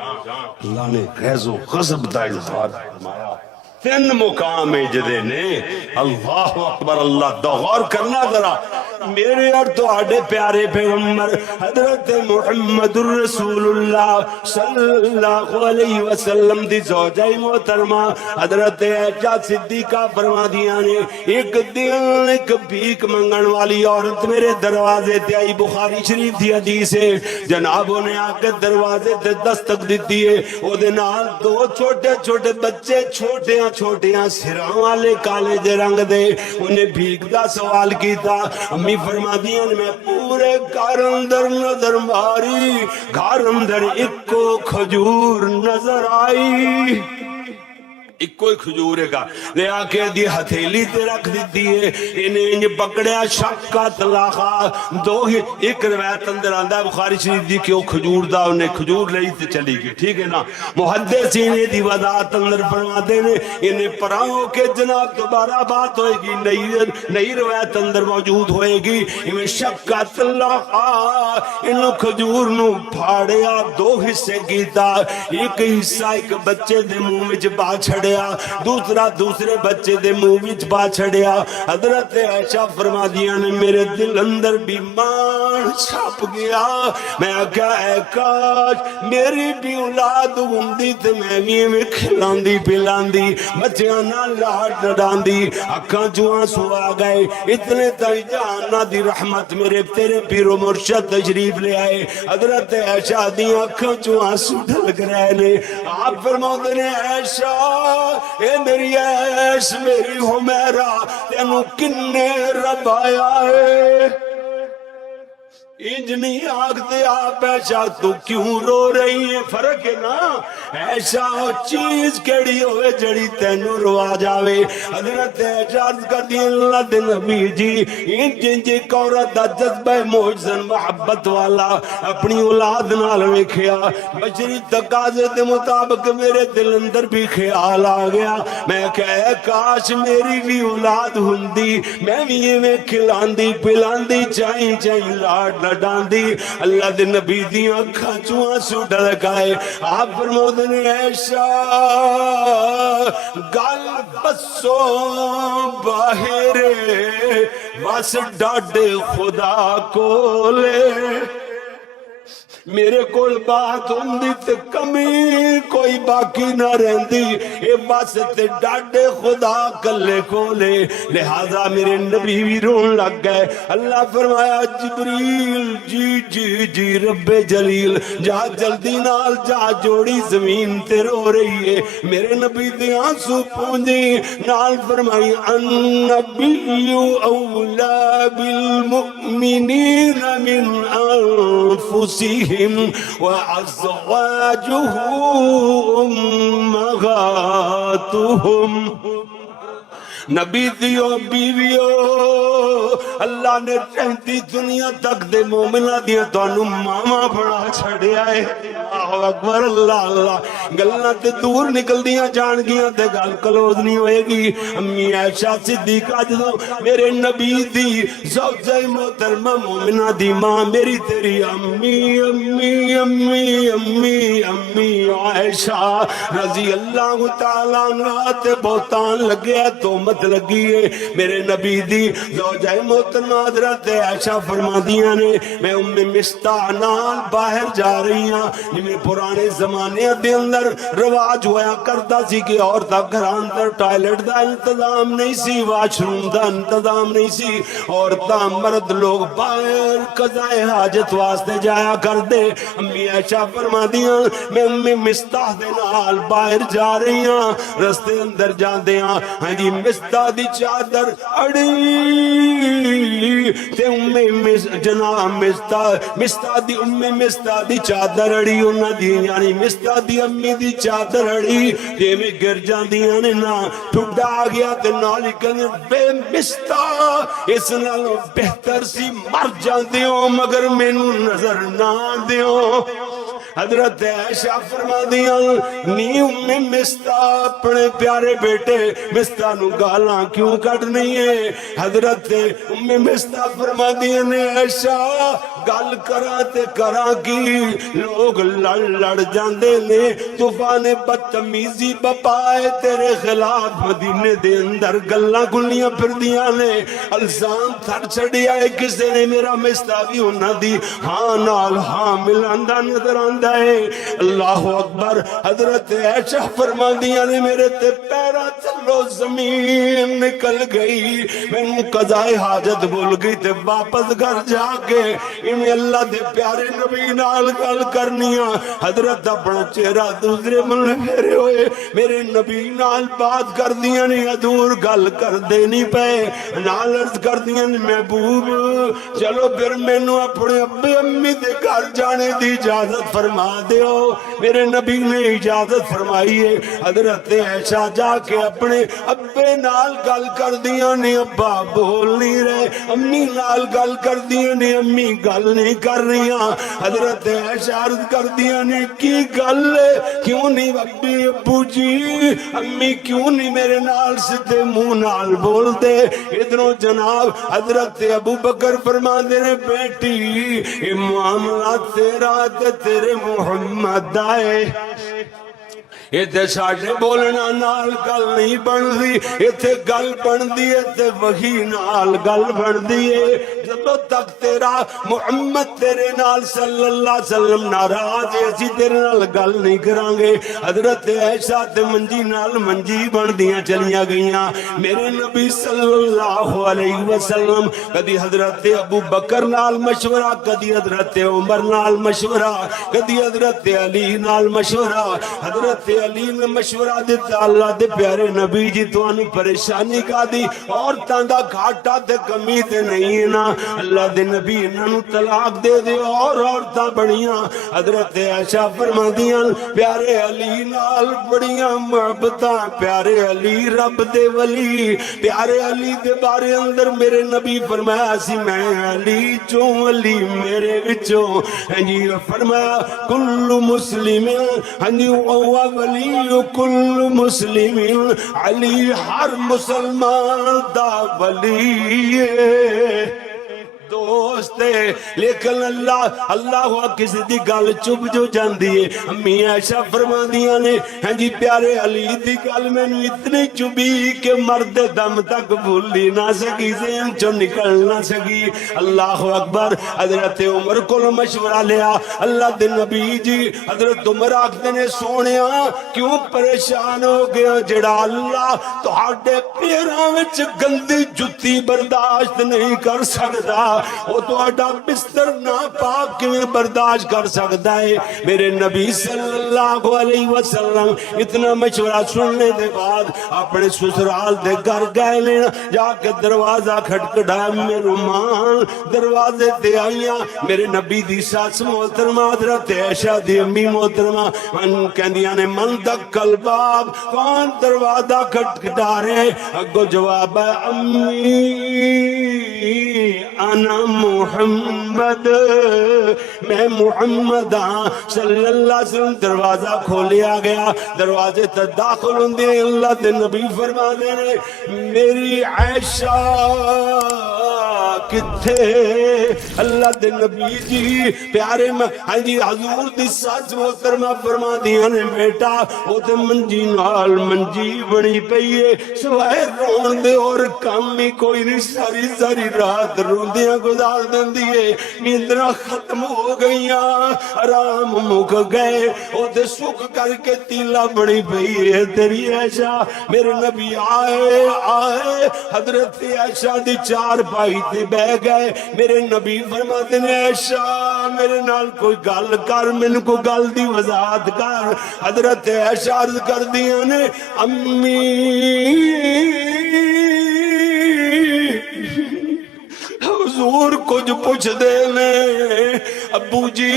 اللہ نے غیظ و غضب دا اظہار فرمایا۔ تین مقام جدے نے، اللہ اکبر، اللہ دا غور کرنا ذرا، میرے اور تو آڈے پیارے پیغمبر حضرت محمد الرسول اللہ صلی اللہ علیہ وسلم دی زوجہ محترمہ حضرت عائشہ صدیقہ فرما دیا نے، ایک دن ایک بھیک منگن والی عورت میرے دروازے تے آئی، بخاری شریف دی حدیث ہے، جنابوں نے آ کے دروازے تے دستک دیتی ہے، او دے نال دو چھوٹے چھوٹے بچے، چھوٹیاں سراں والے کالے دے رنگ دے، انہیں بھیک دا سوال کیتا۔ امی فرما دیا میں پورے گھر اندر نظر ماری، گھر اندر ایک کو کھجور نظر آئی، ایک کوئی کھجورے کا لے آکے دی ہتھیلی تے رکھ دیتی ہے، انہیں پکڑیا شکا طلاقہ دو ہی۔ ایک روایت اندر آندہ ہے بخاری شریف دی کہ وہ کھجور دا انہیں کھجور لئی تے چلی گئی، ٹھیک ہے نا۔ محدثین دی وضاحت اندر فرماتے ہیں انہیں پراؤں کے جناب دوبارہ بات ہوئے گی، نئی روایت اندر موجود ہوئے گی، انہیں شکا طلاقہ انہوں کھجور نو پھاڑیا، دو حصے کیتا، ایک حصہ ایک بچے دے منہ میں جبا چھڑے چھڑیا دوسرا دوسرے بچے دے منہ وچ پا چھڑیا حضرت عائشہ فرمادیاں نے میرے دل اندر بیمار چھپ گیا میں کہا اے کاش میری بھی اولاد ہوندی تے میں بھی کھلاندی پلاندی بچیاں نال لاڈ ڈاندی اکھاں چوں آنسو آ گئے اتنے تائی جہانا دی رحمت میرے تیرے پیر و مرشد تشریف لے آئے حضرت عائشہ دی اکھاں چوں آنسو ڈھلک رہے نے آپ فرماتے نے عائشہ اے میری عائش میری حمیرہ تینوں کنے رب آیا ہے انج نہیں آگتے آپ ایشا تو کیوں رو رہی ہیں فرق ہے نا ایشا چیز کیڑی ہوئے جڑی تینوں روا جاوے حضرت ایشا کر دی اللہ دے نبی جی انج انج عورت دا جذبہ محسن محبت والا اپنی اولاد نال ویکھیا بشری تقاضے دے مطابق میرے دل اندر بھی خیال آ گیا میں کہے کاش میری بھی اولاد ہوندی میں بھی یہ کھلاندی پلاندی چاہیں چاہیں لاڈ ڈاندی اللہ دے نبی دیاں اکھاں چوں آنسو ڈھلک آئے آپ فرماتے نے عائشہ گل بسو باہر بس ڈاڈے خدا کولے میرے کول بات ہوندی تے کمی کوئی باقی نہ رہندی اے بس تے ڈاڈے خدا کلے کولے لہذا میرے نبی بھی رون لگ گئے اللہ فرمایا جبریل جی جی جی رب جلیل جا جلدی نال جا جوڑی زمین تے رو رہی ہے میرے نبی دے آنسو پونجی نال فرمائی النبی اولا بالمؤمنین من انفسهم وأزواجه أمهاتهم نبی دیو بیویو اللہ نے رہتی دنیا تک دے مومنہ دیا توانو ماما بڑا چھڑے آئے اللہ اکبر اللہ اللہ گلنا تے دور نکل دیا جان گیا تے گل کلوز نہیں ہوئے گی امی عائشہ صدیقہ جدو میرے نبی دی زوجہ محترمہ مومنہ دی ماں میری تیری امی امی امی امی امی عائشہ رضی اللہ تعالیٰ عنہ تے بہتان لگے تو مت لگی ہے میرے نبی دی زوجہ محترمہ حضرت عائشہ فرما دیا نے میں مستح نال باہر جا رہی ہاں جنہیں پرانے زمانے دے اندر رواج ہویا کرتا سی کہ عورتاں گھر اندر ٹائلٹ دا انتظام نہیں سی واش روم دا انتظام نہیں سی عورتاں مرد لوگ باہر قضائے حاجت واسطے جایا کر دے امی عائشہ فرما دیا میں مستح دے نال باہر جا رہی ہاں رستے اندر جان دے ہاں جی مستح دی چادر اڑی تے جناب مستح دی مستح دی چادر اڑی انہاں دی یعنی مستح دی امی دی چادر اڑی تے میں گر جاندیاں نے نا ٹھڈا آ گیا تے نال کہنے بے مستح اس نالوں بہتر سی مر جاندے ہو مگر مینوں نظر نہ دیو حضرت عائشہ فرما دیا نی امی مستح اپنے پیارے بیٹے مستح نو گالاں کیوں کٹنی ہے حضرت امی مستح فرما دیا نے عائشہ گل کرا تے کرا کی لوگ لڑ جاندے نے طوفان بدتمیزی بپائے تیرے خلاف مدینے دے اندر گلاں گلیاں پھر دیاں نے الزام تھر چڑی آئے کسے نے میرا مستح بھی ہونا دی ہاں نال ہاں ملاندہ نظر آندہ ہے اللہ اکبر حضرت عائشہ فرما دیا نے میرے تے پیرا چلو زمین نکل گئی میں قضائے حاجت بھول گئی تے واپس گھر جا کے انہیں اللہ دے پیارے نبی نال گل کرنیاں حضرت اپنا چہرہ دوسرے ملنے پھیرے ہوئے میرے نبی نال بات کر دیا نے ادور گل کر دینی پہ نال عرض کر دیا نے محبوب چلو پھر میں نو اپنے ابے امی دے گھر جانے دی اجازت فرما دیو میرے نبی نے اجازت فرمائی ہے حضرت عائشہ جا کے اپنے ابے نال گل کر دیا نے ابا بول نہیں رہے امی نال گل کر دیا نے امی گل نہیں کر رہی حضرت عائشہ عرض کر دیا نے کی گل کیوں نہیں ابی ابو جی امی کیوں نہیں میرے نال سدھے منہ نال بول دے ادھروں جناب حضرت ابو بکر فرما دے نے بیٹی یہ معاملہ تیرا تے تیرے محمد آئے اتنے ساڈے بولنا نال گل نہیں بنتی، اتنے گل بنتی ہے تے وحی نال گل بنتی ہے۔ جدوں تک تیرا محمد تیرے نال صلی اللہ علیہ وسلم ناراض ہے اسی تیرے نال گل نہیں کران گے۔ حضرت عائشہ تے منجی نال منجی بندیاں چلیاں گئیاں۔ میرے نبی صلی اللہ علیہ وسلم کدی حضرت ابو بکر نال مشورہ، کدی حضرت عمر نال مشورہ، کدی حضرت علی نال مشورہ۔ حضرت علی نے مشورہ دیتا، اللہ دے پیارے نبی جی تانوں پریشانی کا دی، عورتاں دا گھاٹا تے کمی تے نہیں ہے نا، اللہ دے نبی انہاں نوں طلاق دے دے اور عورتاں بڑیاں۔ حضرت عائشہ فرماندیاں پیارے علی نال بڑیاں محبتاں، پیارے علی رب دے ولی، پیارے علی دے بارے اندر میرے نبی فرمایا سی میں علی چوں علی میرے وچوں، ہاں جی فرمایا کل مسلم ہاں جی ولی کل مسلم، علی ہر مسلمان دا ولی ہے دوست ہے۔ لیکن اللہ کسی دی گل چپ جو جاندی ہے۔ امی عائشہ فرماندیاں نے ہاں جی پیارے علی دی گل مینوں اتنی چبھی کہ مرد دم تک بھولی نہ سکی، ذہن چوں نکل نہ سکی۔ اللہ اکبر۔ حضرت عمر کو مشورہ لیا، اللہ دے نبی جی حضرت عمر آکھدے نے سونیا کیوں پریشان ہو گیا، جڑا اللہ تہاڈے پیراں وچ گندی جُتی برداشت نہیں کر سکدا وہ تو آڈا بستر ناپاک کیوں برداشت کر سکتا ہے۔ میرے نبی صلی اللہ علیہ وسلم اتنا مشورہ سننے دے بعد اپنے سسرال دے گھر گئے لینا، جا کے دروازہ کھٹکھٹایا، میرے ماں دروازے تے آئیاں، میرے نبی دی ساس محترمہ حضرت عائشہ دی امی محترمہ کہندیاں نے من دکل باب، کون دروازہ کھٹکھٹا رہے؟ اگو جواب ہے امی انا محمد، میں محمد ہاں صلی اللہ علیہ وسلم۔ دروازہ کھولیا گیا، دروازے تک داخل ہوندے اللہ دے نبی فرما دے میری عائشہ کتھے؟ اللہ دے نبی جی پیارے ہاں جی حضور دی ساس محترمہ فرما دیاں نے بیٹا وہ تے منجی نال منجی بنی پئی ہے، سوائے رون دے اور کام ہی کوئی نہیں، ساری ساری رات روندیاں گزار دیندی ہے، نیندراں ختم ہو گئیاں، آرام مک گئے، وہ تے سکھ کر کے تیلا بنی پئی ہے تیری عائشہ۔ میرے نبی آئے حضرت عائشہ دی چار پائی تے بہ گئے، میرے نبی فرماتے نے عائشہ میرے نال کوئی گل کر، مینوں کوئی گل دی وضاحت کر۔ حضرت عائشہ عرض کر دیاں نے امی حضور کچھ پوچھ دے لیں، ابو جی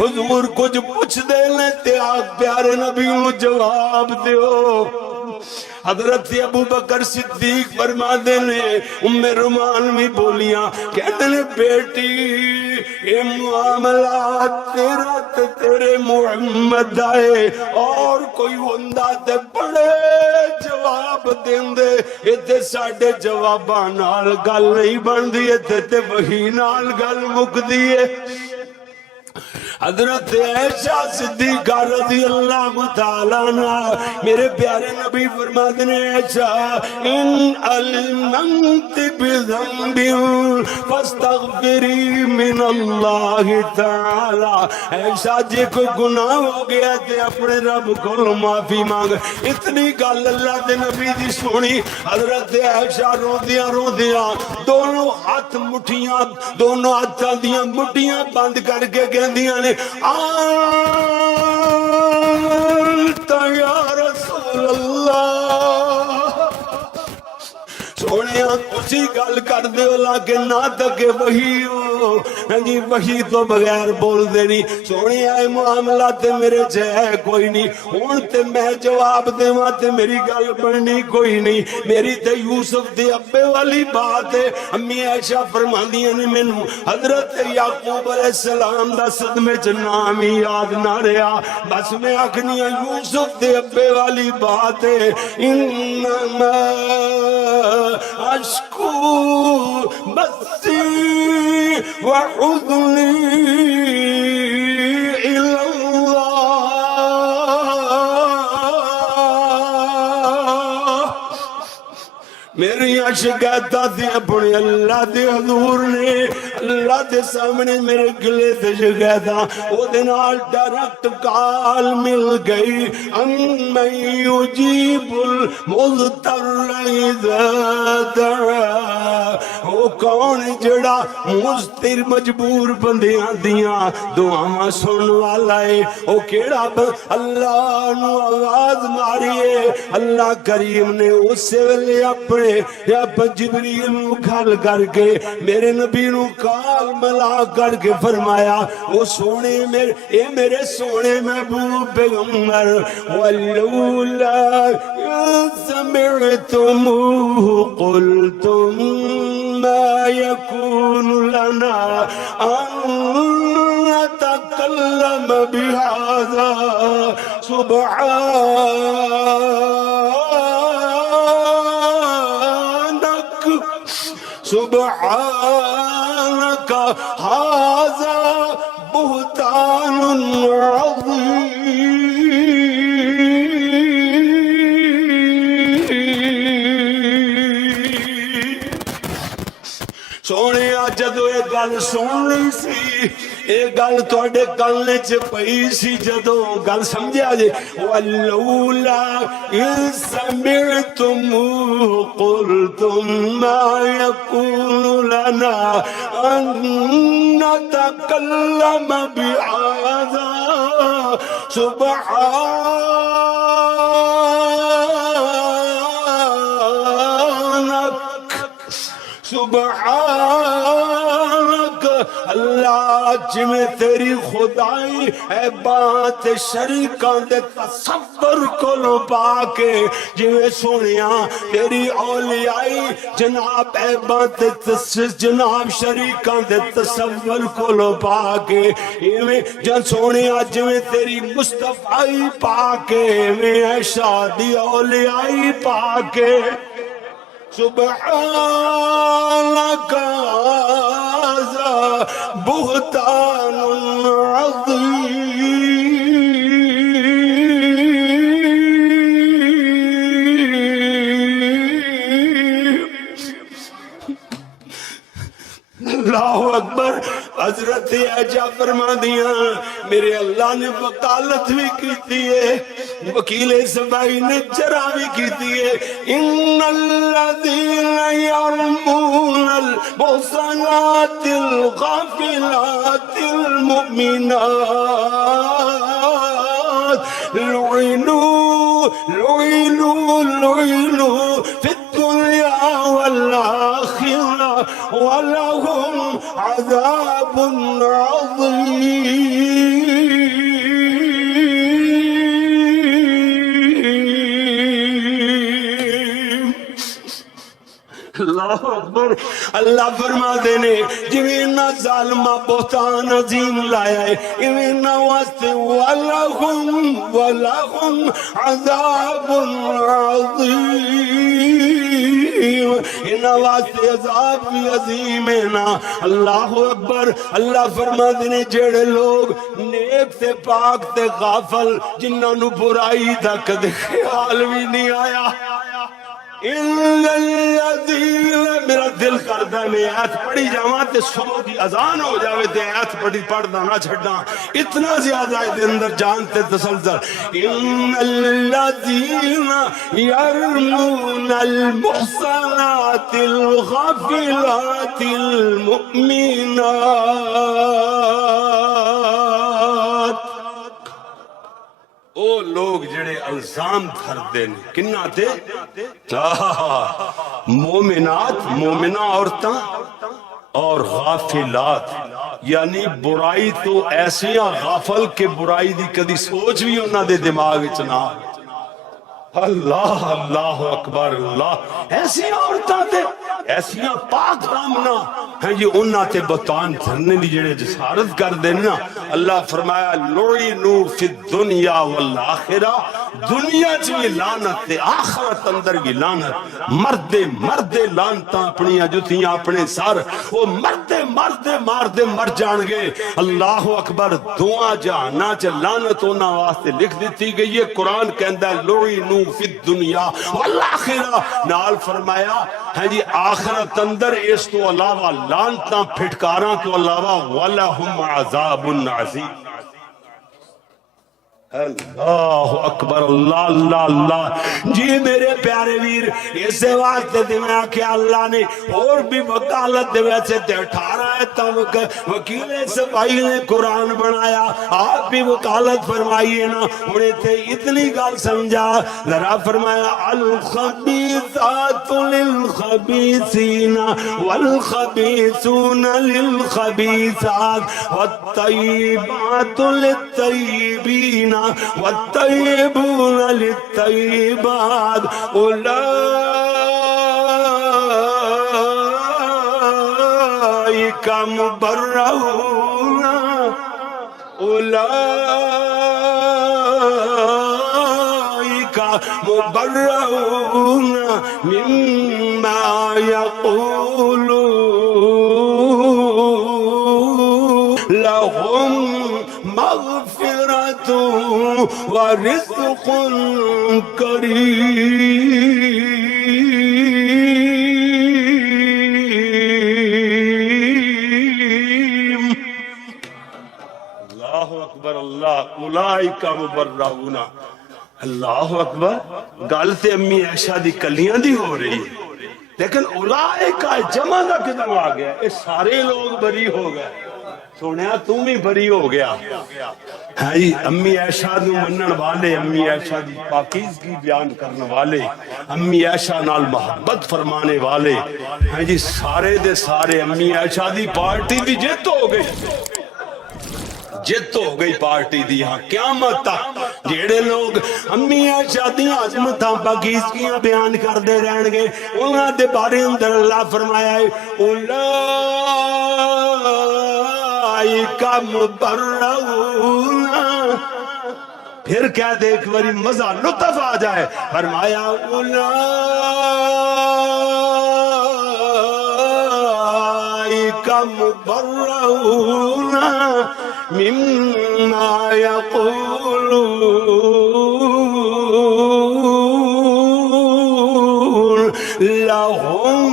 حضور کچھ پوچھ دے لیں تے آپ پیارے نبی کو جواب دیو۔ حضرت ابو بکر صدیق فرما دینے ام رومان بھی بولیاں کہتے ہیں بیٹی یہ معاملات تیرا تے تیرے محمد آئے اور کوئی ہوندہ تے بڑے جواب دیں دے، اتھے ساڑھے جواباں نال گل نہیں بن دیئے تے وہی نال گل مک دیئے۔ حضرت عائشہ صدیقہ رضی اللہ تعالیٰ عنہ میرے پیارے نبی فرماتے ہیں عائشہ ان علمت بذنب فاستغفری من اللہ تعالیٰ، عائشہ جے کوئی گناہ ہو گیا تے اپنے رب کو معافی مانگ۔ اتنی گل اللہ دے نبی دی سنی، حضرت عائشہ روندیاں روندیاں دونوں ہاتھ مٹھیاں دونوں ہاتھاں دیاں مٹھیاں بند کر کے کہندیاں نے آنت یا رسول اللہ، سونے اسی گل کر دے والا کہ نہ تکے وہی ہو جی وہی تو بغیر بول دے نہیں، سونے آئے معاملہ تے میرے جائے کوئی نہیں، ہون تے میں جواب دے ماں تے میری گل بننی کوئی نہیں، میری تے یوسف دے ابے والی بات ہے۔ امی عائشہ فرماندیاں نے مینوں حضرت یعقوب علیہ السلام دا صدمے چ نام ہی یاد نہ رہا، بس میں آکھنی یوسف دے ابے والی بات ہے انما اشکو بسی وحزنی الی اللہ شکایتاں تھی اپنے اللہ دے حضور نے اللہ دے سامنے میرے گلے تے شکایتاں او دے نال ڈائریکٹ کال مل گئی امن یجیب المضطر اذا دعا او کون جڑا مضطر مجبور بندیاں دیاں دعاواں سن والا ہے او کیڑا اللہ نو آواز ماریے اللہ کریم نے اسی ویلے اپنے جبریل نو گل کر کے میرے نبی نو کال ملا کر کے فرمایا او سونے میرے سونے محبوب پیغمبر ولولا سمعتموه قلتم ما يكون لنا أن نتكلم بهذا سبحانك هذا بهتان عظيم سونے جدو یہ گل سن لی سی یہ گل تواڈے کلے چ پئی سی جدو گل سمجھا جے ولولا اذ سمعتموه قلتم ما يكون لنا ان نتكلم بهذا سبحانک اللہ جمیں تیری خدائی اے بات شریکاں دے تصور کو لو پاکے جمیں سنیاں تیری اولیائی جناب اے بات جناب شریکاں دے تصور کو لو پاکے جن سنیاں جمیں تیری مصطفی پاکے میں عائشہ دی اولیائی پاکے سبحانك هذا بهتان عظيم اللہ اکبر حضرت عائشہ فرما دیا میرے اللہ نے وکالت بھی کیتی ہے وکیل سبائی نے جرا بھی کیتی ہے ان الذین یرمون المحصنات الغافلات المؤمنات لعنوا فی الدنیا والآخرہ ولهم عذاب عظیم اللہ اکبر اللہ فرما دینے جوینا ظالمہ بہتان عظیم لایا ہے ایوینا واسطے وَلَهُمْ عَذَابٌ عَظِيمٌ انہا واسطے عذاب بھی عظیم ہے نا اللہ اکبر اللہ فرما دینے جڑے لوگ نیک تے پاک تے غافل جنہاں نو برائی دا کدے خیال بھی نہیں آیا میرا دل کردہ میں آیت پڑھی جاواں تے صبح دی اذان ہو جاوے تے آیت پڑھنا نہ چھڑنا اتنا زیادہ ہے دے اندر جانتے تسلسل ان الذین یرمون المحصنات الغافلات المؤمنات او لوگ جڑے الزام دھر دیں کنہ تے مومنات مومنہ عورتاں اور غافلات یعنی برائی تو ایسیاں غافل کہ برائی دی کدی سوچ بھی انہاں دے دماغ وچ نہ اللہ اللہ اکبر اللہ ایسیاں عورتاں تے ایسیاں پاک دامنا ہیں جی انہاں تے بتان دھرنے دی جڑے جسارت کر دینا اللہ فرمایا لعنوا فی الدنیا والآخرہ دنیا چوی لانت تے آخرت اندر بھی لانت مردے لانتاں اپنی جتیاں اپنے سار وہ مردے مر جان گے اللہ اکبر دعا جہانا چا لانت ہونا واسطے لکھ دیتی گئی ہے قرآن کہندہ لعنوا فی الدنیا والآخرہ نال فرمایا ہاں جی آخرت اندر اس تو علاوہ لعنتاں پھٹکاراں تو علاوہ وَلَهُمْ عَذَابٌ عَظِيمٌ۔ اللہ اکبر، اللہ اللہ اللہ۔ جی میرے پیارے ویر، اس واسطے دے میں آکھیا اللہ نے اور بھی وکالت دے ویسے تے 18 تک وکیل صفائی نے قرآن بنایا، آپ بھی وکالت فرمائیے نا۔ انہیں تے اتنی گال سمجھا، ذرا فرمایا الخبیثات للخبیثین والخبیثون للخبیثات والطیبات للطیبین والطيبون للطيبات أولئك مبرؤون مما يقولون لهم مغفرة ورزق کریم۔ اللہ اکبر اللہ، اولئک مبرؤون۔ اللہ اکبر، گل تے امی عائشہ دی کلیاں دی ہو رہی ہے، لیکن اولئک جمع دا کدھر آ گیا؟ یہ سارے لوگ بری ہو گئے۔ سونیا تم ہی بری ہو گیا۔ ہاں جی امی عائشہ نو منن والے، امی عائشہ دی پاکیزگی بیان کرنے والے، امی عائشہ نال محبت فرمانے والے، ہاں جی سارے دے سارے امی عائشہ دی پارٹی دی جت ہو گئی، جت ہو گئی پارٹی دی۔ ہاں قیامت تک جیڑے لوگ امی عائشہ دی عظمتاں پاکیزگیاں بیان کردے رہن گے، انہاں دے بارے اندر اللہ فرمایا ہے اولئک مبرؤون۔ پھر کیا دے ایک باری مزہ لطف آ جائے، فرمایا اولئک مبرؤون مما یقولون لهم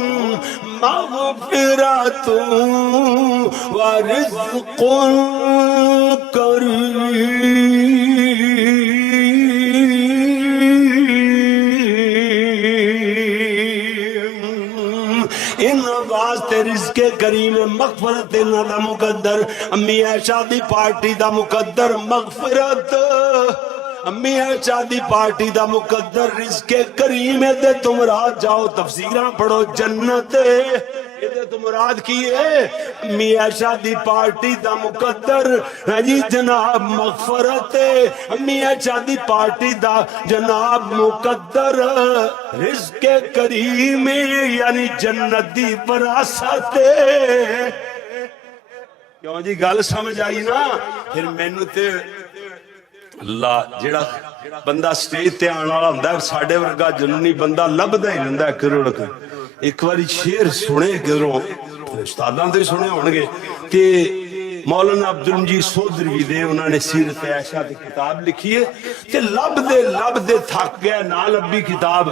مغفرة ورزق کریم۔ ان واسطے رزق کریم مغفرت انہاں دا مقدر، امی عائشہ دی پارٹی دا مقدر مغفرت، امی عائشہ دی پارٹی دا مقدر رزق کریم دے تم رات جاؤ تفسیراں پڑھو جنت یہ تو مراد کی ہے۔ امی عائشہ دی پارٹی دا مقدر جی جناب مغفرت، امی عائشہ دی پارٹی دا جناب مقدر رزق کریم یعنی جنت دی وراثت۔ کیوں جی گل سمجھ آئی نا؟ پھر مینوں تے اللہ جڑا بندہ سٹیج تے آنا والا ہوندا ہے ساڈے ورگا جنونی بندہ لبدا ہی رہندا ہے کرڑ کے۔ ایک باری شعر سنے کرو استاداں تے سنے ہون گے کہ مولانا عبدالمجید سودھروی دے انہوں نے سیرت عائشہ کی کتاب لکھی ہے کہ لب دے تھک گیا نہ لبی کتاب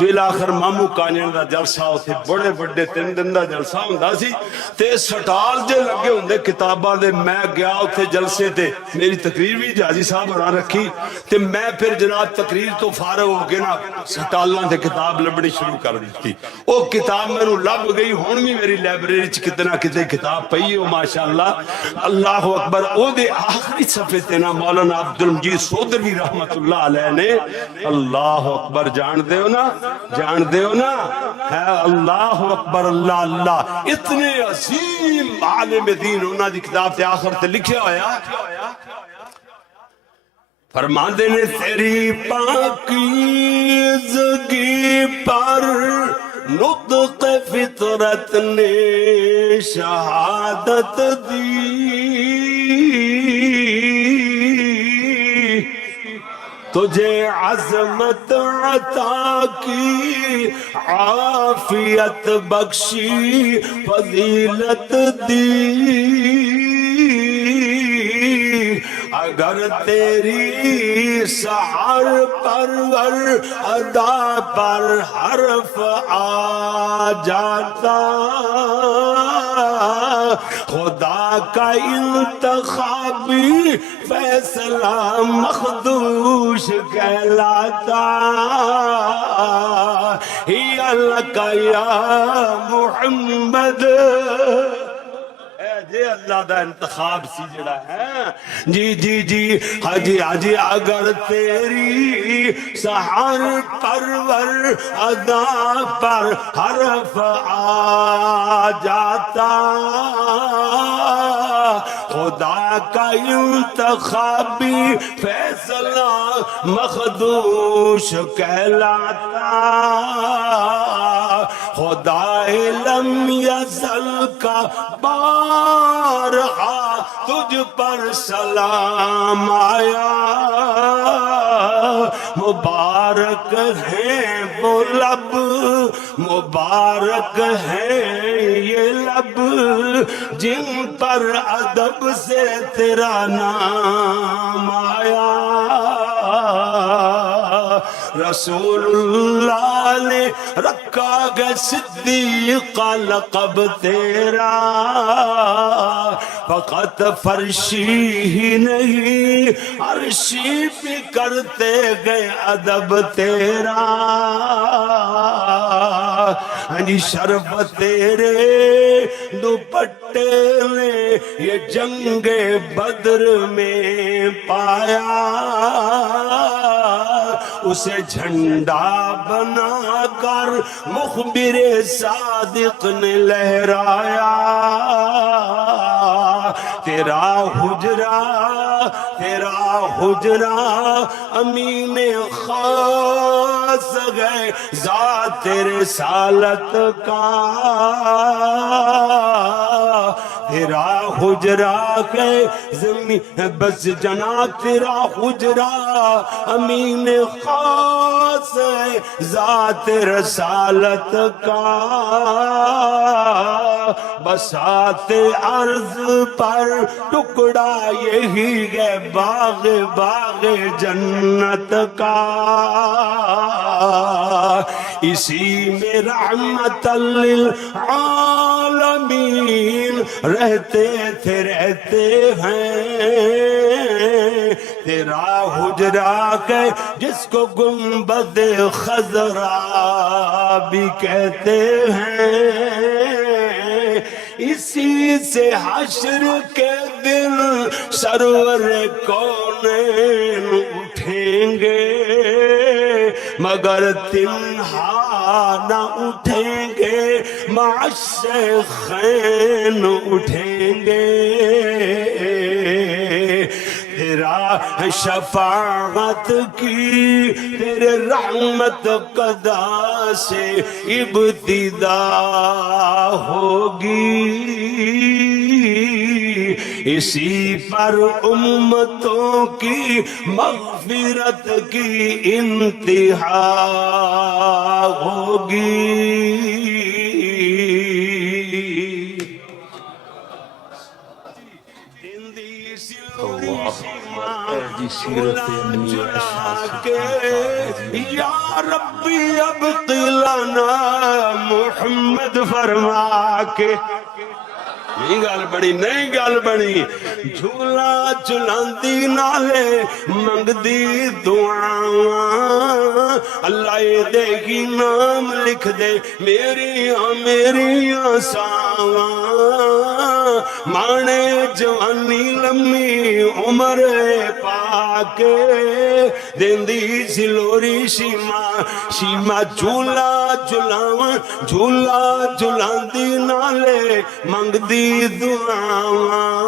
بالآخر مامو کانین دا جلسہ ہوتے بڑے بڑے 3 دن دا جلسہ ہوندا سی تے سٹال جے لگے ہوندے کتاباں دے میں گیا ہوتے جلسے تے میری تقریر بھی جاجی صاحب بنا رکھی تے میں پھر جناب تقریر تو فارغ ہو کے نا سٹالاں تے کتاب لبنی شروع کر دیتی او کتاب میں نو لب گئی ہون بھی میری لائبریری چ کتنا کتے کتاب پئی ہو ماشاءاللہ اللہ اکبر او دے آخری صفحے تے نا مولانا عبدالمجید سودھروی رحمت اللہ علیہ نے اللہ اکبر جان دے ہو نا ہے اللہ اکبر اللہ اللہ اتنے عظیم عالم دین انہاں دی کتاب تے آخر تے لکھیا ہویا فرماندے نے تیری پاکیزگی پر نطق فطرت نے شہادت دی تجھے عظمت عطا کی عافیت بخشی فضیلت دی اگر تیری سحر پرور ادا پر حرف آ جاتا خدا کا انتخابی فیصلہ مخدوش کہلاتا یا لکا یا محمد جی اللہ دا انتخاب سی جڑا ہے جی جی جی حاجی حاجی اگر تیری سحر پرور ادا پر حرف آ جاتا خدا کا انتخابی فیصلہ مخدوش کہلاتا خدا لم یزل کا بارہا تجھ پر سلام آیا مبارک ہیں وہ لب مبارک ہیں یہ لب جن پر ادب سے تیرا نام آیا رسول اللہ نے رکھا گا صدیق لقب تیرا فقط فرشی ہی نہیں عرشی بھی کرتے گئے ادب تیرا شرف تیرے دوپٹے نے یہ جنگ بدر میں پایا اسے جھنڈا بنا کر مخبر صادق نے لہرایا تیرا حجرہ امین خاص گئے ذات رسالت کا تیرا حجرہ کے زمین بس جنا تیرا حجرہ امین خاص ہے ذات رسالت کا بساط عرض پر ٹکڑا یہی ہے باغ جنت کا اسی میں رحمت للعالمین رہتے ہیں تیرا حجرہ کہ جس کو گنبد خضرا بھی کہتے ہیں اسی سے حشر کے دن سرور کونین اٹھیں گے مگر تنہا نہ اٹھیں گے مع الشیخین اٹھیں گے تیرا شفاعت کی تیرے رحمت قدا سے ابتدا ہوگی اسی پر امتوں کی مغفرت کی انتہا ہوگی یا ربی ابقی لنا محمد فرما کے نہیں گل بڑی نہیں گل بڑی جھولا جھلاندی نالے منگدی دعاواں اللہ دے کی نام لکھ دے میری ساواں مانے جوانی لمبی عمر پاک دیندی سلوری شیما جھولا جھلاندی نالے منگدی دعاواں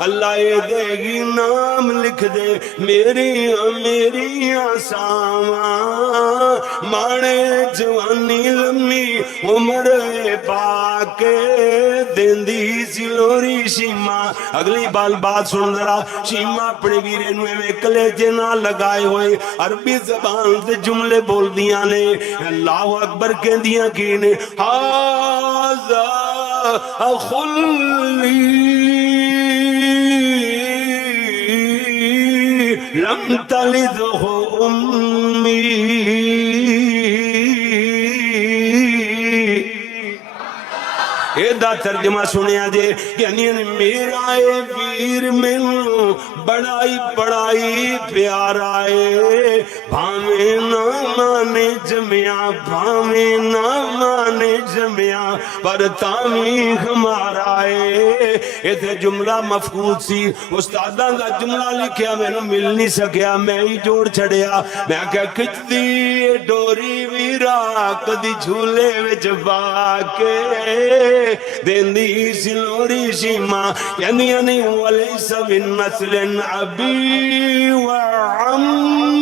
اللہ دے گی نام لکھ دے میری آساواں مانے جوانی لمبی عمر پاک دیندی سلوری شیما اگلی بات سن ذرا شیما اپنے ویرے نو ایویں کلیجے نہ لگائے ہوئے عربی زبان سے جملے بول دیاں نے اللہ اکبر کہندیاں کی نے ہاذا خلی لم تلدہ امی ایدہ ترجمہ سنیا جے یعنی میرا اے ویر مینوں بڑائی بڑائی پیارا اے بھاویں نہ مانے جمیا بھاویں نہ مانے جمیا پر تاویں ہمارا اے ایتھے جملہ مفقود سی استاداں دا جملہ لکھیا میں مل نہیں سکیا میں ہی جوڑ چھڑیا میں کہا کچھ ڈوری ویرا کدی جھولے وچ باکے دیندی سلوری شیما یعنی ولیس من نسل ابی وعمی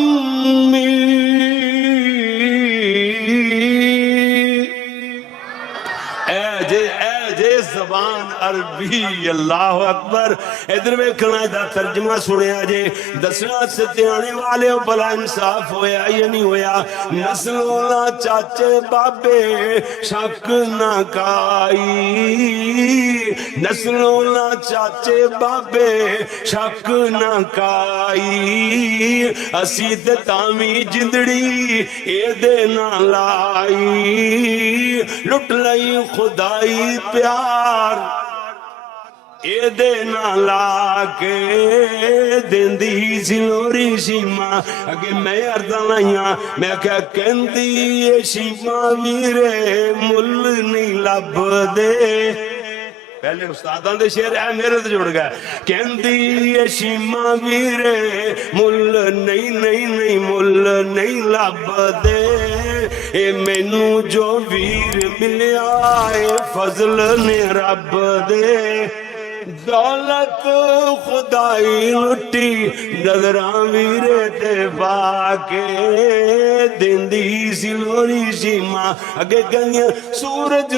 زبان عربی اللہ اکبر ادھر میں کھنا دا ترجمہ سنیا جے دسنا ستیانے والے بلا انصاف ہویا یا نہیں ہویا نسلوں نہ چاچے بابے شک نہ کائی نسلوں نہ چاچے بابے شک نہ کائی اسید تامی جندڑی اے دے نہ لائی لٹ لئی خدائی پیار اے دے نہ لاکے دیندی سلوری شیما اگے میں اردہ لائیاں میں کہا کہندی شیما ویرے مل نہیں لب دے پہلے استادان دے شعر ہے میرے تو جڑ گیا کہندی شیما ویرے مل نہیں مل نہیں لب دے اے مینوں جو ویر ملیا اے فضل نے رب دے دولت خدائی لٹی نظراں ویرے تے باکے دیندی سلوری شیما اگے گنیا سورج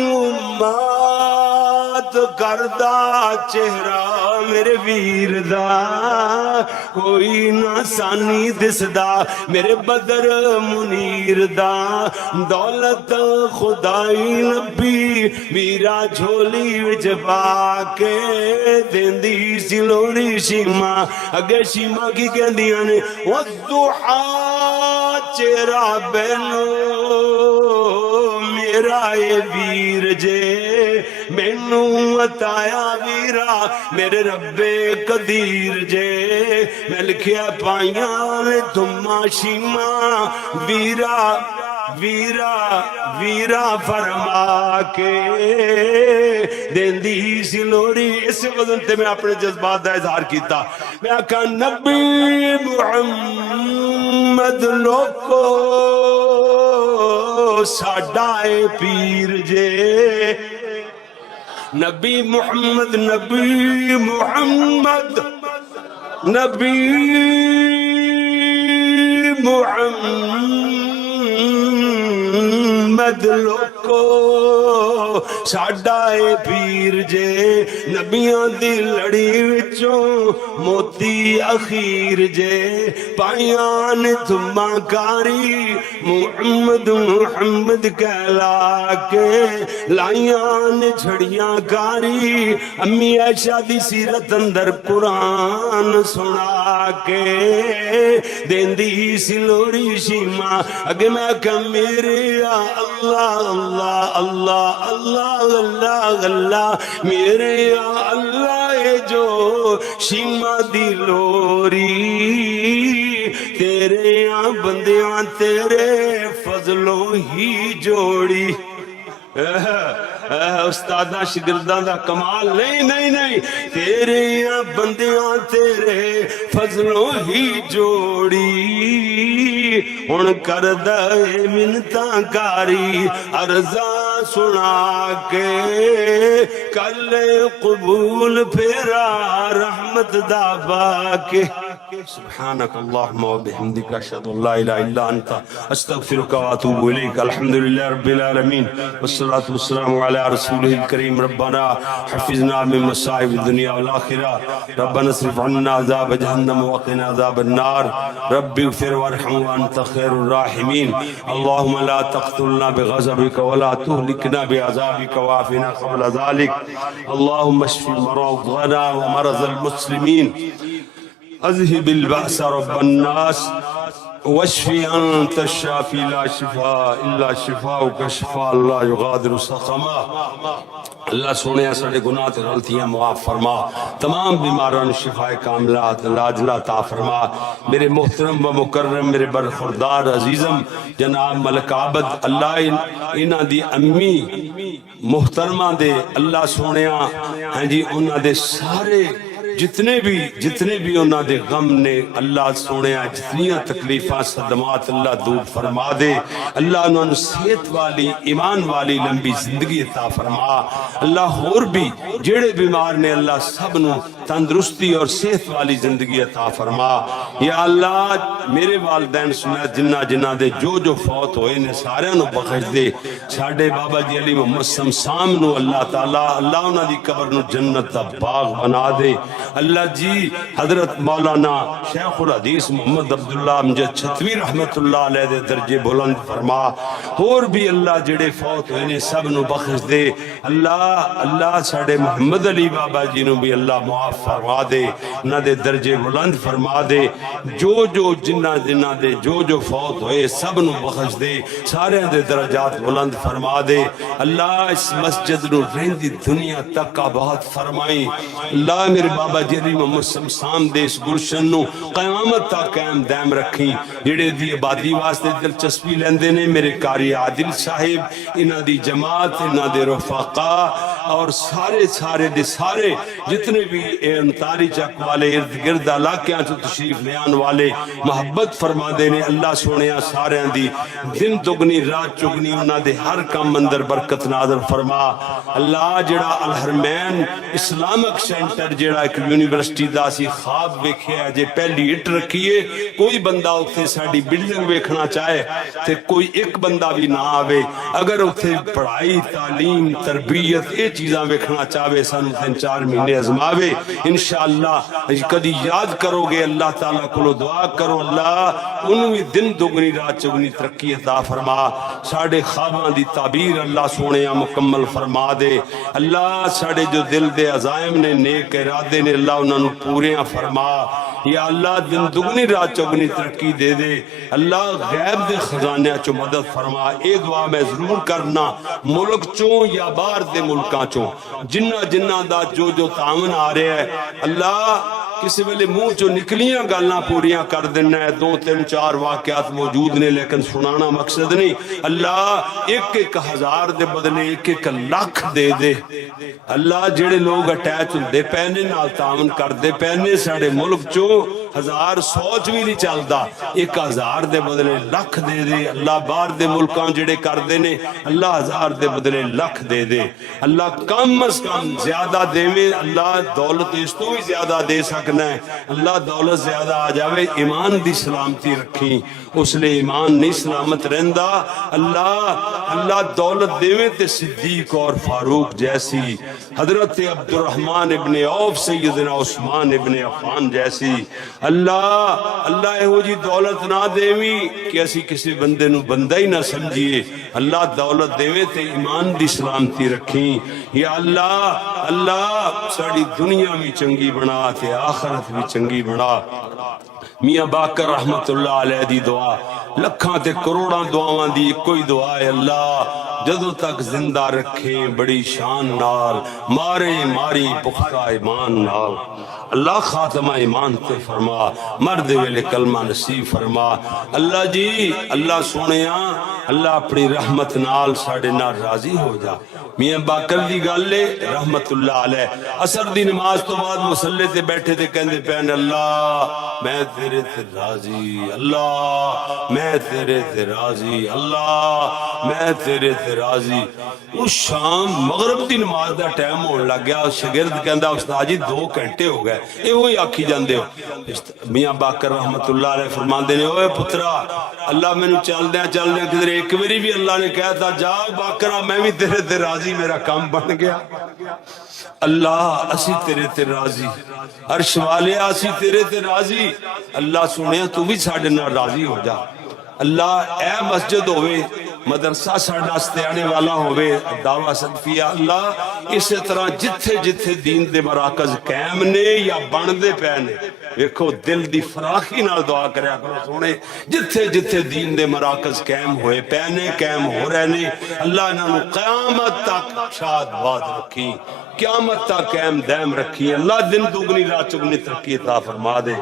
مات کردہ چہرہ میرے ویر دا کوئی نہ سانی دس دا میرے بدر منیر دا دولت خدائی لبی ویرا جھولی وچ باکے دیندی سلوری شیما اگے شیما کی کہندیاں نے والضحا چہرہ بینو میرا اے ویر جے مینوں عطایا ویرا میرے رب قدیر جے میں لکھیا پائیاں نے تمہا شیما ویرا ویرا ویرا فرما کے دیندی سلوری اس وزن تے میں اپنے جذبات دا اظہار کیتا میں آکھا نبی محمد لوکو ساڈائے پیر جے نبی محمد نبی محمد نبی محمد لوکو ساڈائے پیر جے نبیاں دی لڑی وچوں موتی اخیر جے پائیان تھما کاری محمد محمد کہلا کے لائیان جھڑیاں کاری امی عائشہ دی سیرت اندر قرآن سنا کے دیندی سلوری شیما اگے میں کہ میرے اللہ اللہ اللہ اللہ اللہ اللہ میرے اللہ جو شیما دی لوری تیرے بندیاں تیرے فضلوں ہی جوڑی استادہ شگرداں دا کمال نہیں تیرے بندیاں تیرے فضلوں ہی جوڑی ان کر دے منتاں کاری عرضاں سنا کے کل قبول پھیرا رحمت دا باکے سبحانك اللهم وبحمدك اشهد ان لا اله الا انت استغفرك واتوب اليك الحمد لله رب العالمين والصلاه والسلام على رسوله الكريم ربنا حفظنا من مصائب الدنيا والاخره ربنا اصرف عنا عذاب جهنم وقنا عذاب النار رب اغفر وارحم وانت خير الراحمين اللهم لا تقتلنا بغضبك ولا تهلكنا بعذابك وعافنا قبل ذلك اللهم اشف مرضانا ومرضى المسلمين اذهب البأس رب الناس واشفی انت الشافی لا شفاء الا شفاؤک شفاء لا یغادر سقما۔ اللہ سونے سارے گناہ تے غلطیاں معاف فرما، تمام بیماران شفاء کاملات علاج عطا فرما۔ میرے محترم و مکرم میرے برخوردار عزیزم جناب ملک عابد، اللہ انہاں دی امی محترمہ دے اللہ سونیا ہاں جی انہاں دے سارے جتنے بھی انہاں دے غم نے اللہ سونے جتنیاں تکلیفاں صدمات اللہ دور فرما دے۔ اللہ انہوں صحت والی ایمان والی لمبی زندگی عطا فرما۔ اللہ اور بھی جڑے بیمار نے اللہ سب نو تندرستی اور صحت والی زندگی عطا فرما۔ یا اللہ میرے والدین سمیت جنہ دے جو فوت ہوئے نے سارے نو بخش دے۔ ساڈے بابا جی علی محمد سمسام نو اللہ تعالیٰ اللہ انہاں دی قبر نو جنت دا باغ بنا دے۔ اللہ جی حضرت مولانا شیخ الحدیث محمد عبداللہ امجد چھتوی رحمت اللہ علیہ دے درجے بلند فرما۔ اور بھی اللہ جڑے فوت ہوئے نے سب نو بخش دے۔ اللہ ساڑے محمد علی بابا جی نو بھی اللہ معاف فرما دے، نہ دے درجے بلند فرما دے۔ جنہ دے جو فوت ہوئے سب نو بخش دے، سارے دے درجات بلند فرما دے۔ اللہ اس مسجد نو رہندی دنیا تک آباد فرمائی۔ اللہ میرے بابا جی محمد سمسام دے اس گلشن نو قیامت تک قائم دائم رکھی۔ جڑے دی آبادی واسطے دلچسپی لیندے نے میرے قاری عادل صاحب، انہاں دی جماعت، انہاں دے رفقا اور سارے جتنے بھی انتاری چک والے ارد گرد علاقیاں چو تشریف لیان والے محبت فرما دے نے۔ اللہ سونیا سارے دی دن دگنی رات چگنی انہاں دے ہر کام اندر برکت نازل فرما۔ اللہ جڑا الحرمین اسلامک سینٹر جڑا ایک یونیورسٹی دا سی خواب ویکھیا جے پہلی اٹ رکھیے، کوئی بندہ اتھے ساڑی بلڈنگ ویکھنا چاہے تے کوئی ایک بندہ بھی نہ آوے، اگر اتھے پڑھائی تعلیم تربیت اے چیزاں ویکھنا چاہے سانو 3-4 مہینے ازماوے انشاءاللہ۔ کدی یاد کرو گے اللہ تعالیٰ کو دعا کرو اللہ انہوں دن دگنی رات چگنی ترقی عطا فرما۔ ساڑے خواباں دی تعبیر اللہ سونے مکمل فرما دے۔ اللہ ساڑے جو دل دے عزائم نے نیک ارادے نے اللہ انہوں نے پورے فرما۔ یا اللہ دن دگنی رات چگنی ترقی دے دے۔ اللہ غیب دے خزانے چو مدد فرما۔ اے دعا میں ضرور کرنا ملک چوں یا باہر دے ملکاں چوں جنہ دا جو تعاون آ رہے ہیں اللہ کسی ویلے منہ چو نکلیاں گالاں پوریاں کر دینا ہے، 2-3-4 واقعات موجود نے لیکن سنانا مقصد نہیں۔ اللہ 1-1 ہزار دے بدلے 1-1 لاکھ دے دے۔ اللہ جڑے لوگ اٹیچ دے پینے نال تعاون کر دے پینے ساڑے ملک چو 1000 سوچ بھی نہیں چلدا، 1000 دے بدلے لاکھ دے دے۔ اللہ باہر دے ملکاں جڑے کر دے نے اللہ 1000 دے بدلے لاکھ دے دے۔ اللہ کم از کم زیادہ دے میں اللہ دولت اس تو بھی زیادہ دے سکنا ہے۔ اللہ دولت زیادہ آ جاوے ایمان دی سلامتی رکھی، اس لئے ایمان نہیں سلامت رہندا۔ اللہ دولت دے میں تے صدیق اور فاروق جیسی، حضرت عبد الرحمن ابن عوف سیدنا عثمان ابن عفان جیسی۔ اللہ ہو جی دولت نہ دیوی کہ اسی کسی بندے نو بندہ ہی نہ سمجھیے۔ اللہ دولت دیوے تے ایمان دی سلامتی رکھیں۔ یا اللہ ساڑی دنیا بھی چنگی بنا تے آخرت بھی چنگی بنا۔ میاں باقر رحمت اللہ علیہ دی دعا لکھاں تے کروڑاں دعاواں دی کوئی دعا ہے اللہ جدوں تک زندہ رکھیں بڑی شان نال ماری پختہ ایمان نال۔ اللہ خاتمہ ایمان تے فرما، مرد ویلے کلمہ نصیب فرما۔ اللہ جی اللہ سونیاں اللہ اپنی رحمت نال ساڑے نال راضی ہو جا۔ میاں باقر دی گالے رحمت اللہ علیہ عصر دی نماز تو بعد مسلح تے بیٹھے تے کہندے پہن اللہ میں تیرے تے راضی، اللہ میں تیرے تے راضی، اللہ میں تیرے تے راضی۔ اس شام مغرب دی نماز دا ٹائم ہون لگ گیا، شاگرد کہندا استاد جی 2 گھنٹے ہو گئے، اے وہی آکھی جاندے ہو۔ میاں باقر رحمت اللہ علیہ فرماندے نے اوے پترا اللہ میں نو چل دیا کدھر ایک باری بھی اللہ نے کہا تھا جا باقرہ میں بھی تیرے تے راضی، میرا کام بن گیا۔ اللہ اسی تیرے تے راضی، عرش والے اسی تیرے تے راضی۔ اللہ سنیا تو بھی ساڑھے نہ راضی ہو جا۔ اللہ اے مسجد ہوئے مدرسہ ساڑھا ستیانے والا ہوئے دعویٰ صدفیہ، اللہ اسی طرح جتھے دین دے مراکز قائم نے یا بن دے پہنے ویکھو دل دی فراخی نال دعا کریا کرو سونے جتھے جتھے دین دے مراکز قائم ہوئے پینے قائم ہو رہے نے اللہ انہوں قیامت تک شاد باد رکھی قیامت تک قائم دائم رکھی اللہ دن دوگنی رات چگنی ترقی عطا فرما دے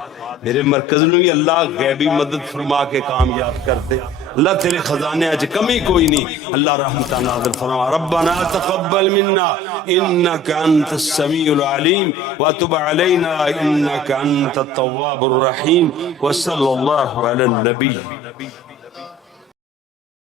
میرے مرکز نو اللہ غیبی مدد فرما کے کامیاب کر دے اللہ تیرے خزانے اج کمی کوئی نہیں اللہ رحمتہ نازل فرما ربنا تقبل منا انك انت السميع العليم وتب علينا انك انت التواب الرحيم وصلى الله على النبي